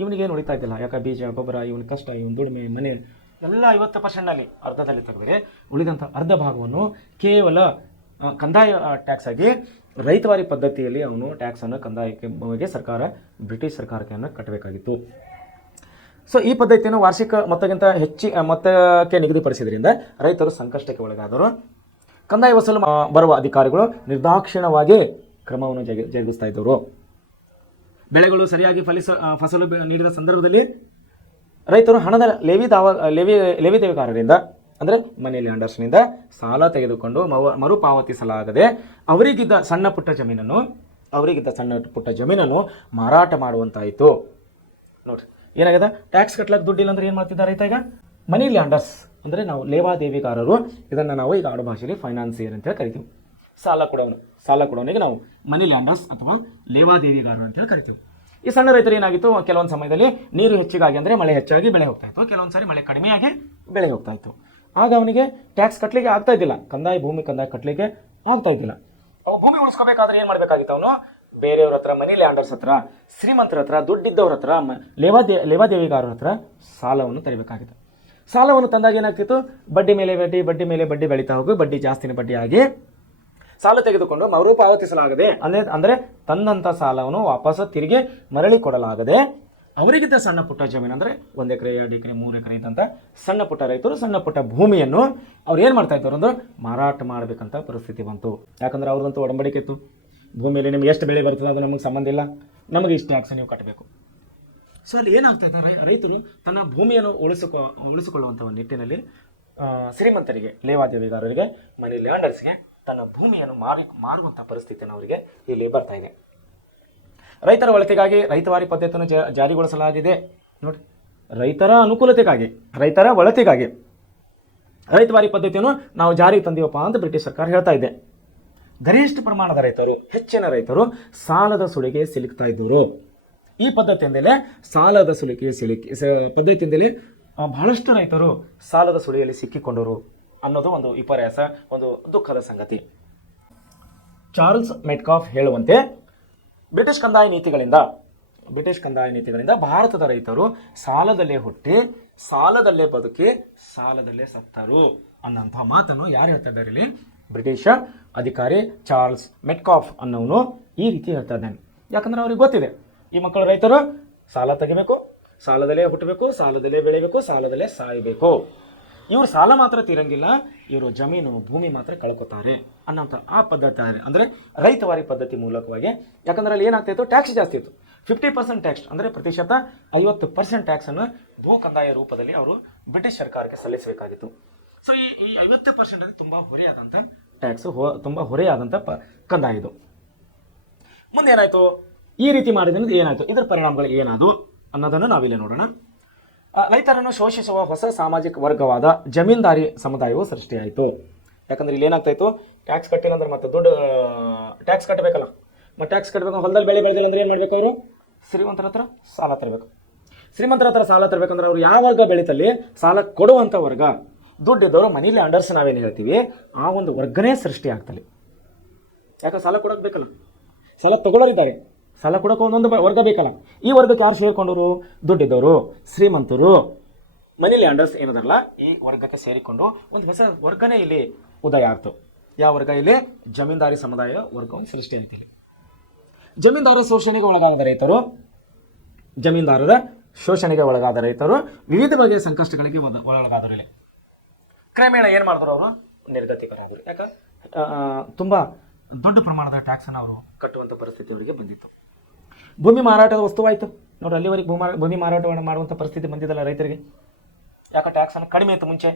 ಇವನಿಗೇನು ಉಳಿತಾ ಇದ್ದಿಲ್ಲ, ಯಾಕೆ ಬೀಜ ಗೊಬ್ಬರ, ಇವನ ಕಷ್ಟ, ಇವನ ದುಡಿಮೆ, ಮನೆ ಎಲ್ಲ 50%ನಲ್ಲಿ ಅರ್ಧದಲ್ಲಿ ತೆಗೆದರೆ ಉಳಿದಂಥ ಅರ್ಧ ಭಾಗವನ್ನು ಕೇವಲ ಕಂದಾಯ ಟ್ಯಾಕ್ಸ್ ಆಗಿ ರೈತವಾರಿ ಪದ್ಧತಿಯಲ್ಲಿ ಅವನು ಟ್ಯಾಕ್ಸನ್ನು ಕಂದಾಯಕ್ಕೆ ಬ್ರಿಟಿಷ್ ಸರ್ಕಾರಕ್ಕೆ ಕಟ್ಟಬೇಕಾಗಿತ್ತು. ಸೊ ಈ ಪದ್ಧತಿಯನ್ನು ವಾರ್ಷಿಕ ಮೊತ್ತಕ್ಕಿಂತ ಮೊತ್ತಕ್ಕೆ ನಿಗದಿಪಡಿಸಿದ್ರಿಂದ ರೈತರು ಸಂಕಷ್ಟಕ್ಕೆ ಒಳಗಾದರು. ಕಂದಾಯ ವಸೂಲು ಬರುವ ಅಧಿಕಾರಿಗಳು ನಿರ್ದಾಕ್ಷಿಣ್ಯವಾಗಿ ಕ್ರಮವನ್ನು ಜರುಗಿಸ್ತಾ ಇದ್ದರು. ಬೆಳೆಗಳು ಸರಿಯಾಗಿ ಫಸಲು ನೀಡಿದ ಸಂದರ್ಭದಲ್ಲಿ ರೈತರು ಹಣದ ಲೆವಿ ದೇವಿಕಾರರಿಂದ ಅಂದರೆ ಮನಿ ಲ್ಯಾಂಡರ್ಸ್ನಿಂದ ಸಾಲ ತೆಗೆದುಕೊಂಡು ಮರುಪಾವತಿಸಲಾಗದೆ ಅವರಿಗಿದ್ದ ಸಣ್ಣ ಪುಟ್ಟ ಜಮೀನನ್ನು ಮಾರಾಟ ಮಾಡುವಂತಾಯಿತು. ನೋಡ್ರಿ ಏನಾಗಿದೆ, ಟ್ಯಾಕ್ಸ್ ಕಟ್ಲಕ್ಕೆ ದುಡ್ಡಿಲ್ಲ ಅಂದ್ರೆ ಏನು ಮಾಡ್ತಿದ್ದಾರೆ ರೈತ ಈಗ? ಮನಿ ಲ್ಯಾಂಡರ್ಸ್ ಅಂದರೆ ನಾವು ಲೇವಾದೇವಿಗಾರರು, ಇದನ್ನು ನಾವು ಈಗ ಆಡು ಭಾಷೆಯಲ್ಲಿ ಫೈನಾನ್ಸಿಯರ್ ಅಂತೇಳಿ ಕರಿತೀವಿ. ಸಾಲ ಕೊಡೋನಿಗೆ ನಾವು ಮನಿ ಲ್ಯಾಂಡರ್ಸ್ ಅಥವಾ ಲೇವಾದೇವಿಗಾರರು ಅಂತೇಳಿ ಕರಿತೀವಿ. ಈ ಸಣ್ಣ ರೈತರು ಏನಾಗಿತ್ತು, ಕೆಲವೊಂದು ಸಮಯದಲ್ಲಿ ನೀರು ಹೆಚ್ಚಿಗಾಗಿ ಅಂದರೆ ಮಳೆ ಹೆಚ್ಚಾಗಿ ಬೆಳೆ ಹೋಗ್ತಾ ಇತ್ತು, ಕೆಲವೊಂದು ಸಾರಿ ಮಳೆ ಕಡಿಮೆಯಾಗಿ ಬೆಳೆ ಹೋಗ್ತಾ ಇತ್ತು. ಆಗ ಅವನಿಗೆ ಟ್ಯಾಕ್ಸ್ ಕಟ್ಟಲಿಕ್ಕೆ ಆಗ್ತಾ ಇದ್ದಿಲ್ಲ, ಭೂಮಿ ಕಂದಾಯ ಕಟ್ಟಲಿಕ್ಕೆ ಆಗ್ತಾ ಇದ್ದಿಲ್ಲ. ಅವು ಭೂಮಿ ಉಳಿಸ್ಕೋಬೇಕಾದ್ರೆ ಏನು ಮಾಡಬೇಕಾಗಿತ್ತು, ಅವನು ಬೇರೆಯವ್ರ ಹತ್ರ, ಮನಿ ಲ್ಯಾಂಡರ್ಸ್ ಹತ್ರ, ಶ್ರೀಮಂತರ ಹತ್ರ, ದುಡ್ಡಿದ್ದವ್ರ ಹತ್ರ, ಲೇವಾದೇವಿಗಾರರ ಹತ್ರ ಸಾಲವನ್ನು ತರಬೇಕಾಗಿತ್ತು. ಸಾಲವನ್ನು ತಂದಾಗ ಏನಾಗ್ತಿತ್ತು, ಬಡ್ಡಿ ಮೇಲೆ ಬಡ್ಡಿ ಬೆಳೀತಾ ಹೋಗಿ ಬಡ್ಡಿ ಜಾಸ್ತಿನ ಬಡ್ಡಿಯಾಗಿ ಸಾಲ ತೆಗೆದುಕೊಂಡು ಮರುಪಾವತಿಸಲಾಗದೆ ಅಂದರೆ ತಂದಂಥ ಸಾಲವನ್ನು ವಾಪಸ್ ತಿರುಗಿ ಮರಳಿ ಕೊಡಲಾಗದೆ ಅವರಿಗಿದ್ದ ಸಣ್ಣ ಪುಟ್ಟ ಜಮೀನು ಅಂದರೆ 1 ಎಕರೆ 2 ಎಕರೆ 3 ಎಕರೆ ಇದ್ದಂಥ ಸಣ್ಣ ಪುಟ್ಟ ರೈತರು ಸಣ್ಣ ಪುಟ್ಟ ಭೂಮಿಯನ್ನು ಅವ್ರು ಏನು ಮಾಡ್ತಾ ಇದ್ರು ಅಂದ್ರೆ ಮಾರಾಟ ಮಾಡಬೇಕಂತ ಪರಿಸ್ಥಿತಿ ಬಂತು. ಯಾಕಂದ್ರೆ ಅವ್ರದಂತೂ ಒಡಂಬಡಿಕೆ ಇತ್ತು, ಭೂಮಿಯಲ್ಲಿ ನಿಮ್ಗೆ ಎಷ್ಟು ಬೆಳೆ ಬರ್ತದೆ ಅದು ನಮಗೆ ಸಂಬಂಧ ಇಲ್ಲ, ನಮಗೆ ಇಷ್ಟು ಟ್ಯಾಕ್ಸ್ ನೀವು ಕಟ್ಟಬೇಕು. ಸೊ ಅಲ್ಲಿ ಏನಾಗ್ತಾ ಇದ್ದಾರೆ, ರೈತರು ತನ್ನ ಭೂಮಿಯನ್ನು ಉಳಿಸಿಕೊಳ್ಳುವಂಥ ನಿಟ್ಟಿನಲ್ಲಿ ಶ್ರೀಮಂತರಿಗೆ, ಲೇವಾದೇವಿಗಾರರಿಗೆ, ಮನಿ ಲ್ಯಾಂಡರ್ಸ್ಗೆ ತನ್ನ ಭೂಮಿಯನ್ನು ಮಾರುವಂಥ ಪರಿಸ್ಥಿತಿಯನ್ನು ಅವರಿಗೆ ಇಲ್ಲಿ ಬರ್ತಾ ಇದೆ. ರೈತರ ಒಳಿತಿಗಾಗಿ ರೈತವಾರಿ ಪದ್ಧತಿಯನ್ನು ಜಾರಿಗೊಳಿಸಲಾಗಿದೆ. ನೋಡಿ, ರೈತರ ಅನುಕೂಲತೆಗಾಗಿ, ರೈತರ ಒಳಿತಿಗಾಗಿ ರೈತವಾರಿ ಪದ್ಧತಿಯನ್ನು ನಾವು ಜಾರಿಗೆ ತಂದೀವಪ್ಪ ಅಂತ ಬ್ರಿಟಿಷ್ ಸರ್ಕಾರ ಹೇಳ್ತಾ ಇದೆ. ಗರಿಷ್ಠ ಪ್ರಮಾಣದ ರೈತರು, ಹೆಚ್ಚಿನ ರೈತರು ಸಾಲದ ಸುಳಿಗೆ ಸಿಲುಕ್ತಾ ಇದ್ದರು. ಈ ಪದ್ಧತಿಯಿಂದಲೇ ಪದ್ಧತಿಯಿಂದಲೇ ಬಹಳಷ್ಟು ರೈತರು ಸಾಲದ ಸುಳಿಯಲ್ಲಿ ಸಿಕ್ಕಿಕೊಂಡರು ಅನ್ನೋದು ಒಂದು ವಿಪರ್ಯಾಸ, ಒಂದು ದುಃಖದ ಸಂಗತಿ. ಚಾರ್ಲ್ಸ್ ಮೆಟ್ಕಾಫ್ ಹೇಳುವಂತೆ ಬ್ರಿಟಿಷ್ ಕಂದಾಯ ನೀತಿಗಳಿಂದ ಭಾರತದ ರೈತರು ಸಾಲದಲ್ಲೇ ಹುಟ್ಟಿ, ಸಾಲದಲ್ಲೇ ಬದುಕಿ, ಸಾಲದಲ್ಲೇ ಸತ್ತರು ಅನ್ನೋಂಥ ಮಾತನ್ನು ಯಾರು ಹೇಳ್ತಾ ಇದ್ದಾರೆ ಇಲ್ಲಿ? ಬ್ರಿಟಿಷ್ ಅಧಿಕಾರಿ ಚಾರ್ಲ್ಸ್ ಮೆಟ್ಕಾಫ್ ಅನ್ನೋನು ಈ ರೀತಿ ಹೇಳ್ತಾ ಇದ್ದಾನೆ. ಯಾಕಂದ್ರೆ ಅವ್ರಿಗೆ ಗೊತ್ತಿದೆ, ಈ ಮಕ್ಕಳು ರೈತರು ಸಾಲ ತೆಗಿಬೇಕು, ಸಾಲದಲ್ಲೇ ಹುಟ್ಟಬೇಕು, ಸಾಲದಲ್ಲೇ ಬೆಳಿಬೇಕು, ಸಾಲದಲ್ಲೇ ಸಾಯಬೇಕು. ಇವರು ಸಾಲ ಮಾತ್ರ ತೀರಂಗಿಲ್ಲ, ಇವರು ಜಮೀನು ಭೂಮಿ ಮಾತ್ರ ಕಳ್ಕೊತಾರೆ ಅನ್ನೋಂಥ ಆ ಪದ್ಧತಿ ಅಂದರೆ ರೈತವಾರಿ ಪದ್ಧತಿ ಮೂಲಕವಾಗಿ. ಯಾಕಂದ್ರೆ ಅಲ್ಲಿ ಏನಾಗ್ತಾಯಿತ್ತು, ಟ್ಯಾಕ್ಸ್ ಜಾಸ್ತಿ ಇತ್ತು. 50% ಟ್ಯಾಕ್ಸ್ ಅಂದರೆ ಪ್ರತಿಶತ 50% ಟ್ಯಾಕ್ಸನ್ನು ಭೂ ಕಂದಾಯ ರೂಪದಲ್ಲಿ ಅವರು ಬ್ರಿಟಿಷ್ ಸರ್ಕಾರಕ್ಕೆ ಸಲ್ಲಿಸಬೇಕಾಗಿತ್ತು. ಸೊ ಈ 50% ತುಂಬ ಹೊರೆಯಾದಂಥ ಟ್ಯಾಕ್ಸ್, ತುಂಬ ಹೊರೆಯಾದಂಥ ಕಂದಾಯ ಇದು. ಮುಂದೆ ಏನಾಯಿತು, ಈ ರೀತಿ ಮಾಡಿದ್ರಿಂದ ಏನಾಯಿತು, ಇದರ ಪರಿಣಾಮಗಳು ಏನಾದವು ಅನ್ನೋದನ್ನು ನಾವಿಲ್ಲಿ ನೋಡೋಣ. ರೈತರನ್ನು ಶೋಷಿಸುವ ಹೊಸ ಸಾಮಾಜಿಕ ವರ್ಗವಾದ ಜಮೀನ್ದಾರಿ ಸಮುದಾಯವು ಸೃಷ್ಟಿಯಾಯಿತು. ಯಾಕಂದ್ರೆ ಇಲ್ಲಿ ಏನಾಗ್ತಾ ಇತ್ತು, ಟ್ಯಾಕ್ಸ್ ಕಟ್ಟಿಲ್ಲ ಅಂದ್ರೆ ಮತ್ತೆ ದುಡ್ಡು ಟ್ಯಾಕ್ಸ್ ಕಟ್ಟಬೇಕಲ್ಲ, ಮತ್ತೆ ಟ್ಯಾಕ್ಸ್ ಕಟ್ಟಬೇಕು. ಹೊಲದಲ್ಲಿ ಬೆಳೆ ಬೆಳೆದಿಲ್ಲ ಅಂದ್ರೆ ಏನು ಮಾಡಬೇಕು, ಅವರು ಶ್ರೀಮಂತರ ಹತ್ರ ಸಾಲ ತರಬೇಕು. ಶ್ರೀಮಂತರ ಹತ್ರ ಸಾಲ ತರಬೇಕಂದ್ರೆ ಅವರು ಯಾವ ವರ್ಗ ಬೆಳೀತಲ್ಲಿ ಸಾಲ ಕೊಡುವಂಥ ವರ್ಗ, ದುಡ್ಡಿದ್ದವರು ಮನಿ ಲ್ಯಾಂಡರ್ಸ್ ನಾವೇನು ಹೇಳ್ತೀವಿ, ಆ ಒಂದು ವರ್ಗನೇ ಸೃಷ್ಟಿ ಆಗ್ತಲ್ಲಿ. ಯಾಕೆ ಸಾಲ ಕೊಡೋಕೆ ಬೇಕಲ್ಲ, ಸಾಲ ತಗೊಳ್ಳೋರಿದ್ದಾರೆ, ಸಾಲ ಕೊಡೋಕೆ ಒಂದೊಂದು ವರ್ಗ ಬೇಕಲ್ಲ. ಈ ವರ್ಗಕ್ಕೆ ಯಾರು ಸೇರಿಕೊಂಡರು? ದುಡ್ಡಿದ್ದವರು, ಶ್ರೀಮಂತರು, ಮನಿ ಲ್ಯಾಂಡರ್ಸ್ ಏನದಾರಲ್ಲ, ಈ ವರ್ಗಕ್ಕೆ ಸೇರಿಕೊಂಡು ಒಂದು ಹೊಸ ವರ್ಗನೇ ಇಲ್ಲಿ ಉದಯ ಆಗ್ತು. ಯಾವ ವರ್ಗ ಇಲ್ಲಿ? ಜಮೀನ್ದಾರಿ ಸಮುದಾಯ ವರ್ಗವನ್ನು ಸೃಷ್ಟಿ ಆಯ್ತು. ಇಲ್ಲಿ ಜಮೀನ್ದಾರರ ಶೋಷಣೆಗೆ ಒಳಗಾದ ರೈತರು ವಿವಿಧ ಬಗೆಯ ಸಂಕಷ್ಟಗಳಿಗೆ ಒಳಗಾದರು. ಇಲ್ಲಿ ಕ್ರಮೇಣ ಏನು ಮಾಡಿದ್ರು, ಅವರು ನಿರ್ಗತಿಕರಾದರು. ಯಾಕೆ ತುಂಬ ದೊಡ್ಡ ಪ್ರಮಾಣದ ಟ್ಯಾಕ್ಸನ್ನು ಅವರು ಕಟ್ಟುವಂಥ ಪರಿಸ್ಥಿತಿ ಅವರಿಗೆ ಬಂದಿತ್ತು. ಭೂಮಿ ಮಾರಾಟದ ವಸ್ತುವಾಯಿತು. ನೋಡಿ, ಅಲ್ಲಿವರೆಗೆ ಭೂಮಿ ಮಾರಾಟವನ್ನು ಮಾಡುವಂಥ ಪರಿಸ್ಥಿತಿ ಬಂದಿದ್ದಲ್ಲ ರೈತರಿಗೆ. ಯಾಕೆ ಟ್ಯಾಕ್ಸನ್ನು ಕಡಿಮೆ ಇತ್ತು ಮುಂಚೆ.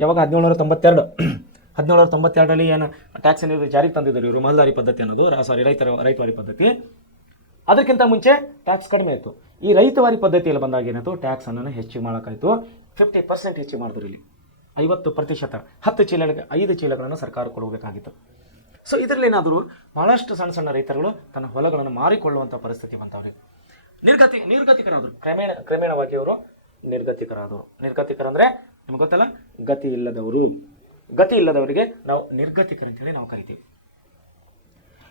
ಯಾವಾಗ 1792ರಲ್ಲಿ ಏನು ಟ್ಯಾಕ್ಸ್ ಅನ್ನೋದು ಜಾರಿಗೆ ತಂದಿದ್ದರು ಇವರು, ಮಹಲ್ದಾರಿ ಪದ್ಧತಿ ಅನ್ನೋದು, ರೈತವಾರಿ ಪದ್ಧತಿ. ಅದಕ್ಕಿಂತ ಮುಂಚೆ ಟ್ಯಾಕ್ಸ್ ಕಡಿಮೆ ಇತ್ತು. ಈ ರೈತವಾರಿ ಪದ್ಧತಿಯಲ್ಲಿ ಬಂದಾಗ ಏನಾಯಿತು, ಟ್ಯಾಕ್ಸನ್ನು ಹೆಚ್ಚು ಮಾಡೋಕ್ಕಾಯಿತು. 50% ಹೆಚ್ಚು ಮಾಡಿದ್ರು. ಇಲ್ಲಿ 50%, 10 ಚೀಲಗಳಿಗೆ 5 ಚೀಲಗಳನ್ನು ಸರ್ಕಾರ ಕೊಡಬೇಕಾಗಿತ್ತು. ಸೊ ಇದರಲ್ಲಿ ಏನಾದರೂ ಬಹಳಷ್ಟು ಸಣ್ಣ ರೈತರುಗಳು ತನ್ನ ಹೊಲಗಳನ್ನು ಮಾರಿಕೊಳ್ಳುವಂಥ ಪರಿಸ್ಥಿತಿ ಬಂತವ್ರಿಗೆ. ನಿರ್ಗತಿಕರಾದರು. ಕ್ರಮೇಣವಾಗಿ ಅವರು ನಿರ್ಗತಿಕರಂದ್ರೆ ನಿಮ್ಗೆ ಗೊತ್ತಲ್ಲ, ಗತಿ ಇಲ್ಲದವರಿಗೆ ನಾವು ನಿರ್ಗತಿಕರು ಅಂತೇಳಿ ನಾವು ಕರಿತೀವಿ.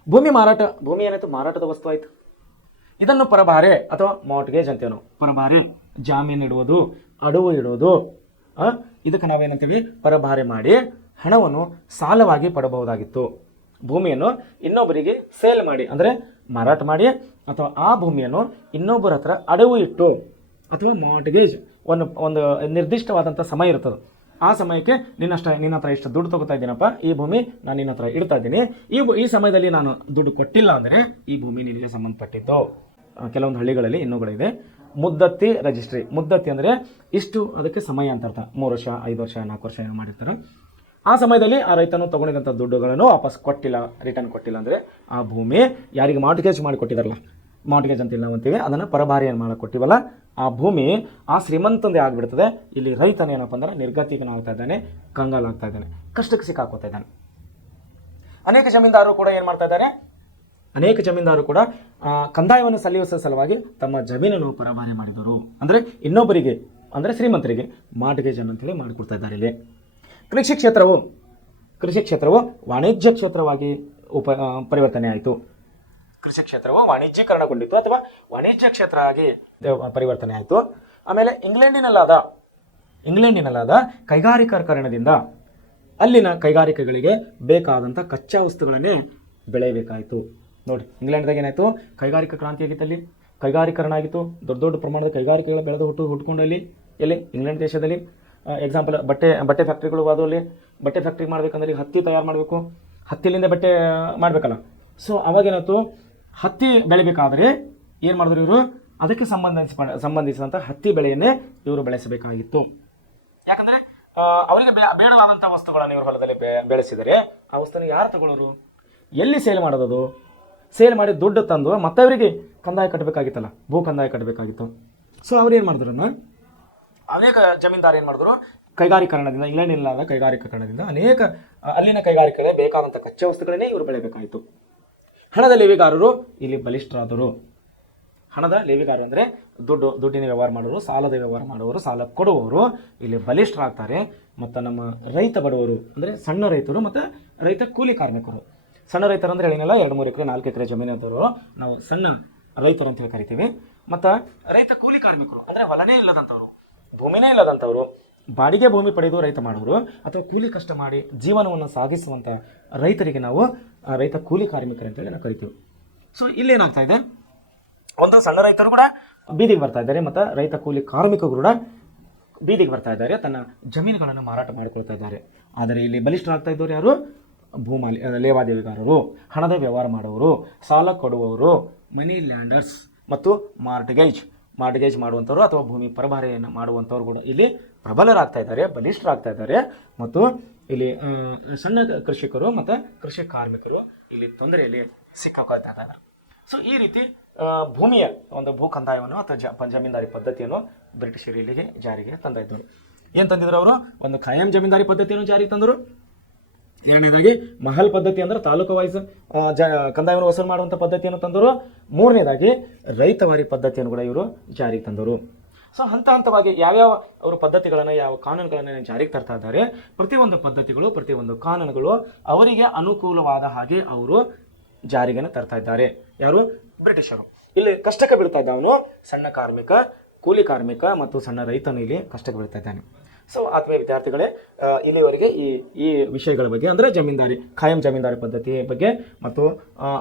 ಭೂಮಿ ಏನಾಯ್ತು, ಮಾರಾಟದ ವಸ್ತು ಆಯಿತು. ಇದನ್ನು ಪರಭಾರೆ ಅಥವಾ ಮಾರ್ಟ್ಗೇಜ್ ಅಂತೇವೆ ನಾವು. ಪರಭಾರೆ ಜಾಮೀನು ಇಡುವುದು, ಅಡವು ಇಡುವುದು, ಇದಕ್ಕೆ ನಾವೇನಂತೀವಿ, ಪರಭಾರೆ ಮಾಡಿ ಹಣವನ್ನು ಸಾಲವಾಗಿ ಪಡಬಹುದಾಗಿತ್ತು. ಭೂಮಿಯನ್ನು ಇನ್ನೊಬ್ಬರಿಗೆ ಸೇಲ್ ಮಾಡಿ ಅಂದರೆ ಮಾರಾಟ ಮಾಡಿ, ಅಥವಾ ಆ ಭೂಮಿಯನ್ನು ಇನ್ನೊಬ್ಬರ ಹತ್ರ ಅಡವು ಇಟ್ಟು, ಅಥವಾ ಮಾರ್ಟ್ಗೇಜ್ ಒಂದು ನಿರ್ದಿಷ್ಟವಾದಂಥ ಸಮಯ ಇರ್ತದೆ. ಆ ಸಮಯಕ್ಕೆ ನಿನ್ನ ಹತ್ರ ಇಷ್ಟು ದುಡ್ಡು ತೊಗೋತಾ ಇದ್ದೀನಪ್ಪ, ಈ ಭೂಮಿ ನಾನು ನಿನ್ನ ಹತ್ರ ಇಡ್ತಾ ಇದ್ದೀನಿ, ಈ ಸಮಯದಲ್ಲಿ ನಾನು ದುಡ್ಡು ಕೊಟ್ಟಿಲ್ಲ ಅಂದರೆ ಈ ಭೂಮಿ ನಿನಗೆ ಸಂಬಂಧಪಟ್ಟಿದ್ದು. ಕೆಲವೊಂದು ಹಳ್ಳಿಗಳಲ್ಲಿ ಇನ್ನೂಗಳಿದೆ, ಮುದ್ದತ್ತಿ ರಿಜಿಸ್ಟ್ರಿ. ಮುದ್ದತ್ತಿ ಅಂದರೆ ಇಷ್ಟು ಅದಕ್ಕೆ ಸಮಯ ಅಂತ ಅರ್ಥ. 3 ವರ್ಷ 5 ವರ್ಷ 4 ವರ್ಷ ಏನೋ ಮಾಡಿರ್ತಾರೆ. ಆ ಸಮಯದಲ್ಲಿ ಆ ರೈತನು ತಗೊಂಡಿದ್ದಂಥ ದುಡ್ಡುಗಳನ್ನು ವಾಪಸ್ ಕೊಟ್ಟಿಲ್ಲ, ರಿಟರ್ನ್ ಕೊಟ್ಟಿಲ್ಲ ಅಂದರೆ ಆ ಭೂಮಿ ಯಾರಿಗೆ ಮಾರ್ಟ್ಗೇಜ್ ಮಾಡಿ ಕೊಟ್ಟಿದಾರಲ್ಲ, ಮಾರ್ಟ್ಗೇಜ್ ಅಂತೇಳಿ ನಾವು ಅಂತೀವಿ, ಅದನ್ನು ಪರಭಾರಿಯನ್ನು ಮಾಡಕ್ಕೆ ಕೊಟ್ಟಿವಲ್ಲ, ಆ ಭೂಮಿ ಆ ಶ್ರೀಮಂತಂದೇ ಆಗಿಬಿಡ್ತದೆ. ಇಲ್ಲಿ ರೈತನ ಏನಪ್ಪ ಅಂದ್ರೆ ನಿರ್ಗತಿಕನಾಗ್ತಾ ಇದ್ದಾನೆ, ಕಂಗಾಲಾಗ್ತಾ ಇದ್ದಾನೆ, ಕಷ್ಟಕ್ಕೆ ಸಿಕ್ಕಾಕೋತಾ ಇದ್ದಾನೆ. ಅನೇಕ ಜಮೀನ್ದಾರರು ಕೂಡ ಏನು ಮಾಡ್ತಾ ಇದ್ದಾರೆ, ಅನೇಕ ಜಮೀನ್ದಾರರು ಕೂಡ ಕಂದಾಯವನ್ನು ಸಲ್ಲಿಸುವ ಸಲುವಾಗಿ ತಮ್ಮ ಜಮೀನನ್ನು ಪರಭಾರೆ ಮಾಡಿದರು. ಅಂದರೆ ಇನ್ನೊಬ್ಬರಿಗೆ, ಅಂದರೆ ಶ್ರೀಮಂತರಿಗೆ ಮಾರ್ಟ್ಗೇಜ್ ಅಂತೇಳಿ ಮಾಡಿಕೊಡ್ತಾ ಇದ್ದಾರೆ. ಇಲ್ಲಿ ಕೃಷಿ ಕ್ಷೇತ್ರವು ವಾಣಿಜ್ಯ ಕ್ಷೇತ್ರವಾಗಿ ಪರಿವರ್ತನೆ ಆಯಿತು. ಕೃಷಿ ಕ್ಷೇತ್ರವು ವಾಣಿಜ್ಯೀಕರಣಗೊಂಡಿತು ಅಥವಾ ವಾಣಿಜ್ಯ ಕ್ಷೇತ್ರ ಆಗಿ ಪರಿವರ್ತನೆ ಆಯಿತು. ಆಮೇಲೆ ಇಂಗ್ಲೆಂಡಿನಲ್ಲಾದ ಕೈಗಾರಿಕೀಕರಣದಿಂದ ಅಲ್ಲಿನ ಕೈಗಾರಿಕೆಗಳಿಗೆ ಬೇಕಾದಂಥ ಕಚ್ಚಾ ವಸ್ತುಗಳನ್ನೇ ಬೆಳೆಯಬೇಕಾಯಿತು. ನೋಡಿ, ಇಂಗ್ಲೆಂಡ್ದಾಗ ಏನಾಯಿತು, ಕೈಗಾರಿಕಾ ಕ್ರಾಂತಿ ಆಗಿತ್ತು, ಅಲ್ಲಿ ಕೈಗಾರೀಕರಣ ಆಗಿತ್ತು, ದೊಡ್ಡ ದೊಡ್ಡ ಪ್ರಮಾಣದ ಕೈಗಾರಿಕೆಗಳು ಬೆಳೆದು ಹುಟ್ಕೊಂಡು ಅಲ್ಲಿ ಎಲ್ಲಿ ಇಂಗ್ಲೆಂಡ್ ದೇಶದಲ್ಲಿ. ಎಕ್ಸಾಂಪಲ್ ಬಟ್ಟೆ ಫ್ಯಾಕ್ಟ್ರಿಗಳು ಅದು. ಅಲ್ಲಿ ಬಟ್ಟೆ ಫ್ಯಾಕ್ಟ್ರಿ ಮಾಡ್ಬೇಕಂದ್ರೆ ಹತ್ತಿ ತಯಾರು ಮಾಡಬೇಕು, ಹತ್ತಿಲಿಂದ ಬಟ್ಟೆ ಮಾಡಬೇಕಲ್ಲ. ಸೊ ಅವಾಗೇನಾಯ್ತು, ಹತ್ತಿ ಬೆಳಿಬೇಕಾದ್ರೆ ಏನು ಮಾಡಿದ್ರು ಇವರು, ಅದಕ್ಕೆ ಸಂಬಂಧಿಸಿದಂಥ ಹತ್ತಿ ಬೆಳೆಯನ್ನೇ ಇವರು ಬೆಳೆಸಬೇಕಾಗಿತ್ತು. ಯಾಕಂದರೆ ಅವರಿಗೆ ಬೇಡವಾದಂಥ ವಸ್ತುಗಳನ್ನು ಇವರು ಹೊಲದಲ್ಲಿ ಬೆಳೆಸಿದರೆ ಆ ವಸ್ತುನ ಯಾರು ತಗೊಳ್ಳೋರು, ಎಲ್ಲಿ ಸೇಲ್ ಮಾಡೋದು, ಸೇಲ್ ಮಾಡಿ ದುಡ್ಡು ತಂದು ಮತ್ತೆ ಅವರಿಗೆ ಕಂದಾಯ ಕಟ್ಟಬೇಕಾಗಿತ್ತಲ್ಲ, ಭೂ ಕಂದಾಯ ಕಟ್ಟಬೇಕಾಗಿತ್ತು. ಸೊ ಅವ್ರು ಏನು ಮಾಡಿದ್ರು, ಅನೇಕ ಜಮೀನ್ದಾರ ಏನು ಮಾಡಿದ್ರು, ಕೈಗಾರೀಕರಣದಿಂದ, ಇಂಗ್ಲೆಂಡಿನಲ್ಲಾದ ಕೈಗಾರೀಕರಣದಿಂದ ಅನೇಕ ಅಲ್ಲಿನ ಕೈಗಾರಿಕೆಗೆ ಬೇಕಾದಂಥ ಕಚ್ಚಾ ವಸ್ತುಗಳನ್ನೇ ಇವರು ಬೆಳೆಯಬೇಕಾಯಿತು. ಹಣದ ಲೇವಿಗಾರರು ಇಲ್ಲಿ ಬಲಿಷ್ಠರಾದರು. ಹಣದ ಲೇವಿಗಾರರು ಅಂದರೆ ದುಡ್ಡಿನ ವ್ಯವಹಾರ ಮಾಡೋರು, ಸಾಲದ ವ್ಯವಹಾರ ಮಾಡೋರು, ಸಾಲ ಕೊಡುವವರು ಇಲ್ಲಿ ಬಲಿಷ್ಠರಾಗ್ತಾರೆ. ಮತ್ತು ನಮ್ಮ ರೈತ ಬಡವರು ಅಂದರೆ ಸಣ್ಣ ರೈತರು ಮತ್ತು ರೈತ ಕೂಲಿ ಕಾರ್ಮಿಕರು. ಸಣ್ಣ ರೈತರು ಅಂದರೆ ಹೇಳಿನಲ್ಲ, 2-3 ಎಕರೆ 4 ಎಕರೆ ಜಮೀನು ಅಂತವರು ನಾವು ಸಣ್ಣ ರೈತರು ಅಂತ ಹೇಳಿ ಕರಿತೀವಿ. ಮತ್ತು ರೈತ ಕೂಲಿ ಕಾರ್ಮಿಕರು ಅಂದರೆ ಹೊಲನೇ ಇಲ್ಲದಂಥವ್ರು, ಭೂಮಿನೇ ಇಲ್ಲದಂಥವ್ರು, ಬಾಡಿಗೆ ಭೂಮಿ ಪಡೆದು ರೈತ ಮಾಡೋರು ಅಥವಾ ಕೂಲಿ ಕಷ್ಟ ಮಾಡಿ ಜೀವನವನ್ನು ಸಾಗಿಸುವಂಥ ರೈತರಿಗೆ ನಾವು ರೈತ ಕೂಲಿ ಕಾರ್ಮಿಕರು ಅಂತೇಳಿ ನಾವು ಕರಿತೀವಿ. ಸೊ ಇಲ್ಲೇನಾಗ್ತಾ ಇದೆ, ಒಂದು ಸಣ್ಣ ರೈತರು ಕೂಡ ಬೀದಿಗೆ ಬರ್ತಾ ಇದ್ದಾರೆ ಮತ್ತು ರೈತ ಕೂಲಿ ಕಾರ್ಮಿಕರು ಕೂಡ ಬೀದಿಗೆ ಬರ್ತಾ ಇದ್ದಾರೆ, ತನ್ನ ಜಮೀನುಗಳನ್ನು ಮಾರಾಟ ಮಾಡಿಕೊಳ್ತಾ ಇದ್ದಾರೆ. ಆದರೆ ಇಲ್ಲಿ ಬಲಿಷ್ಠರಾಗ್ತಾ ಇದ್ದವರು ಯಾರು, ಲೇವಾದೇವಿಗಾರರು, ಹಣದ ವ್ಯವಹಾರ ಮಾಡುವವರು, ಸಾಲ ಕೊಡುವವರು, ಮನಿ ಲ್ಯಾಂಡರ್ಸ್ ಮತ್ತು ಮಾರ್ಟ್ಗೇಜ್ ಮಾಡುವಂಥವ್ರು ಅಥವಾ ಭೂಮಿ ಪರಭಾರೆಯನ್ನು ಮಾಡುವಂಥವ್ರು ಕೂಡ ಇಲ್ಲಿ ಪ್ರಬಲರಾಗ್ತಾ ಇದ್ದಾರೆ, ಬಲಿಷ್ಠರಾಗ್ತಾ ಇದ್ದಾರೆ. ಮತ್ತು ಇಲ್ಲಿ ಸಣ್ಣ ಕೃಷಿಕರು ಮತ್ತು ಕೃಷಿ ಕಾರ್ಮಿಕರು ಇಲ್ಲಿ ತೊಂದರೆಯಲ್ಲಿ ಸಿಕ್ಕಾಕೊಳ್ತಾ ಇದ್ದಾರೆ. ಸೊ ಈ ರೀತಿ ಭೂಮಿಯ ಒಂದು ಭೂ ಕಂದಾಯವನ್ನು ಅಥವಾ ಜಮೀನ್ದಾರಿ ಪದ್ಧತಿಯನ್ನು ಬ್ರಿಟಿಷರು ಇಲ್ಲಿಗೆ ಜಾರಿಗೆ ತಂದಿದ್ದರು. ಏನು ತಂದಿದ್ರು ಅವರು, ಒಂದು ಖಾಯಂ ಜಮೀನ್ದಾರಿ ಪದ್ಧತಿಯನ್ನು ಜಾರಿಗೆ ತಂದರು. ಎರಡನೇದಾಗಿ ಮಹಲ್ ಪದ್ಧತಿ ಅಂದರೆ ತಾಲೂಕು ವೈಸ್ ಕಂದಾಯವನ್ನು ವಸೂಲು ಮಾಡುವಂಥ ಪದ್ಧತಿಯನ್ನು ತಂದರು. ಮೂರನೇದಾಗಿ ರೈತವಾರಿ ಪದ್ಧತಿಯನ್ನು ಕೂಡ ಇವರು ಜಾರಿಗೆ ತಂದರು. ಸೊ ಹಂತವಾಗಿ ಯಾವ್ಯಾವ ಅವರು ಪದ್ಧತಿಗಳನ್ನು, ಯಾವ ಕಾನೂನುಗಳನ್ನು ಜಾರಿಗೆ ತರ್ತಾ ಇದ್ದಾರೆ, ಪ್ರತಿಯೊಂದು ಪದ್ಧತಿಗಳು, ಪ್ರತಿಯೊಂದು ಕಾನೂನುಗಳು ಅವರಿಗೆ ಅನುಕೂಲವಾದ ಹಾಗೆ ಅವರು ಜಾರಿಗೆಯನ್ನು ತರ್ತಾ ಇದ್ದಾರೆ. ಯಾರು, ಬ್ರಿಟಿಷರು. ಇಲ್ಲಿ ಕಷ್ಟಕ್ಕೆ ಬೀಳ್ತಾ ಇದ್ದವನು ಸಣ್ಣ ಕಾರ್ಮಿಕ, ಕೂಲಿ ಕಾರ್ಮಿಕ ಮತ್ತು ಸಣ್ಣ ರೈತನು ಇಲ್ಲಿ ಕಷ್ಟಕ್ಕೆ ಬೀಳ್ತಾ ಇದ್ದಾನೆ. ಸೊ ಆತ್ಮೀಯ ವಿದ್ಯಾರ್ಥಿಗಳೇ, ಇಲ್ಲಿವರೆಗೆ ಈ ವಿಷಯಗಳ ಬಗ್ಗೆ ಅಂದರೆ ಖಾಯಂ ಜಮೀನ್ದಾರಿ ಪದ್ಧತಿ ಬಗ್ಗೆ ಮತ್ತು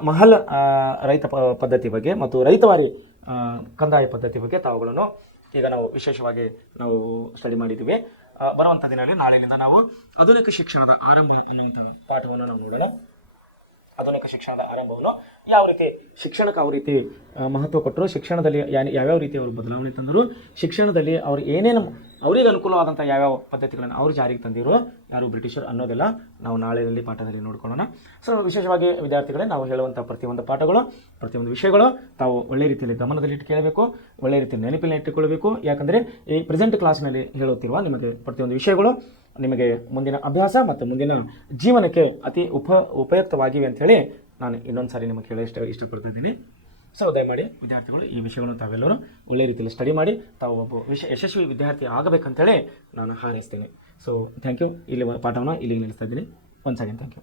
ಮಹಲ್ ರೈತ ಪದ್ಧತಿ ಬಗ್ಗೆ ಮತ್ತು ರೈತವಾರಿ ಕಂದಾಯ ಪದ್ಧತಿ ಬಗ್ಗೆ ತಾವುಗಳನ್ನು ಈಗ ನಾವು ವಿಶೇಷವಾಗಿ ನಾವು ಸ್ಟಡಿ ಮಾಡಿದ್ದೀವಿ. ಬರುವಂಥ ದಿನಗಳಲ್ಲಿ ನಾಳೆಯಿಂದ ನಾವು ಆಧುನಿಕ ಶಿಕ್ಷಣದ ಆರಂಭ ಅನ್ನುವಂಥ ಪಾಠವನ್ನು ನಾವು ನೋಡೋಣ. ಆಧುನಿಕ ಶಿಕ್ಷಣದ ಆರಂಭವನ್ನು ಯಾವ ರೀತಿ ಶಿಕ್ಷಣಕ್ಕೆ ಯಾವ ರೀತಿ ಮಹತ್ವ ಕೊಟ್ಟರು, ಶಿಕ್ಷಣದಲ್ಲಿ ಯಾವ್ಯಾವ ರೀತಿ ಅವರು ಬದಲಾವಣೆ ತಂದರು, ಶಿಕ್ಷಣದಲ್ಲಿ ಅವರು ಏನೇನು ಅವರಿಗೆ ಅನುಕೂಲವಾದಂಥ ಯಾವ್ಯಾವ ಪದ್ಧತಿಗಳನ್ನು ಅವರು ಜಾರಿಗೆ ತಂದಿರೋ ಯಾರು ಬ್ರಿಟಿಷರು ಅನ್ನೋದೆಲ್ಲ ನಾವು ನಾಳೆಯಲ್ಲಿ ಪಾಠದಲ್ಲಿ ನೋಡ್ಕೊಳ್ಳೋಣ. ಸೊ ವಿಶೇಷವಾಗಿ ವಿದ್ಯಾರ್ಥಿಗಳೇ, ನಾವು ಹೇಳುವಂಥ ಪ್ರತಿಯೊಂದು ಪಾಠಗಳು, ಪ್ರತಿಯೊಂದು ವಿಷಯಗಳು ತಾವು ಒಳ್ಳೆ ರೀತಿಯಲ್ಲಿ ಗಮನದಲ್ಲಿಟ್ಟು ಕೇಳಬೇಕು, ಒಳ್ಳೆ ರೀತಿಯಲ್ಲಿ ನೆನಪಿನಲ್ಲಿ ಇಟ್ಟುಕೊಳ್ಳಬೇಕು. ಯಾಕಂದರೆ ಈ ಪ್ರೆಸೆಂಟ್ ಕ್ಲಾಸ್ನಲ್ಲಿ ಹೇಳುತ್ತಿರುವ ನಿಮಗೆ ಪ್ರತಿಯೊಂದು ವಿಷಯಗಳು ನಿಮಗೆ ಮುಂದಿನ ಅಭ್ಯಾಸ ಮತ್ತು ಮುಂದಿನ ಜೀವನಕ್ಕೆ ಅತಿ ಉಪಯುಕ್ತವಾಗಿವೆ ಅಂಥೇಳಿ ನಾನು ಇನ್ನೊಂದು ಸಾರಿ ನಿಮಗೆ ಇಷ್ಟಪಡ್ತಾ ಇದ್ದೀನಿ. ಸೊ ದಯಮಾಡಿ ವಿದ್ಯಾರ್ಥಿಗಳು ಈ ವಿಷಯಗಳನ್ನು ತಾವೆಲ್ಲರೂ ಒಳ್ಳೆ ರೀತಿಯಲ್ಲಿ ಸ್ಟಡಿ ಮಾಡಿ ತಾವು ಒಬ್ಬ ಯಶಸ್ವಿ ವಿದ್ಯಾರ್ಥಿ ಆಗಬೇಕಂತೇಳಿ ನಾನು ಹಾರೈಸ್ತೇನೆ. So thank you. ಇಲ್ಲಿ ಪಾಠವನ್ನು ಇಲ್ಲಿಗೆ ನಿಲ್ಲಿಸ್ತಾ ಇದ್ದೀನಿ. Once again thank you.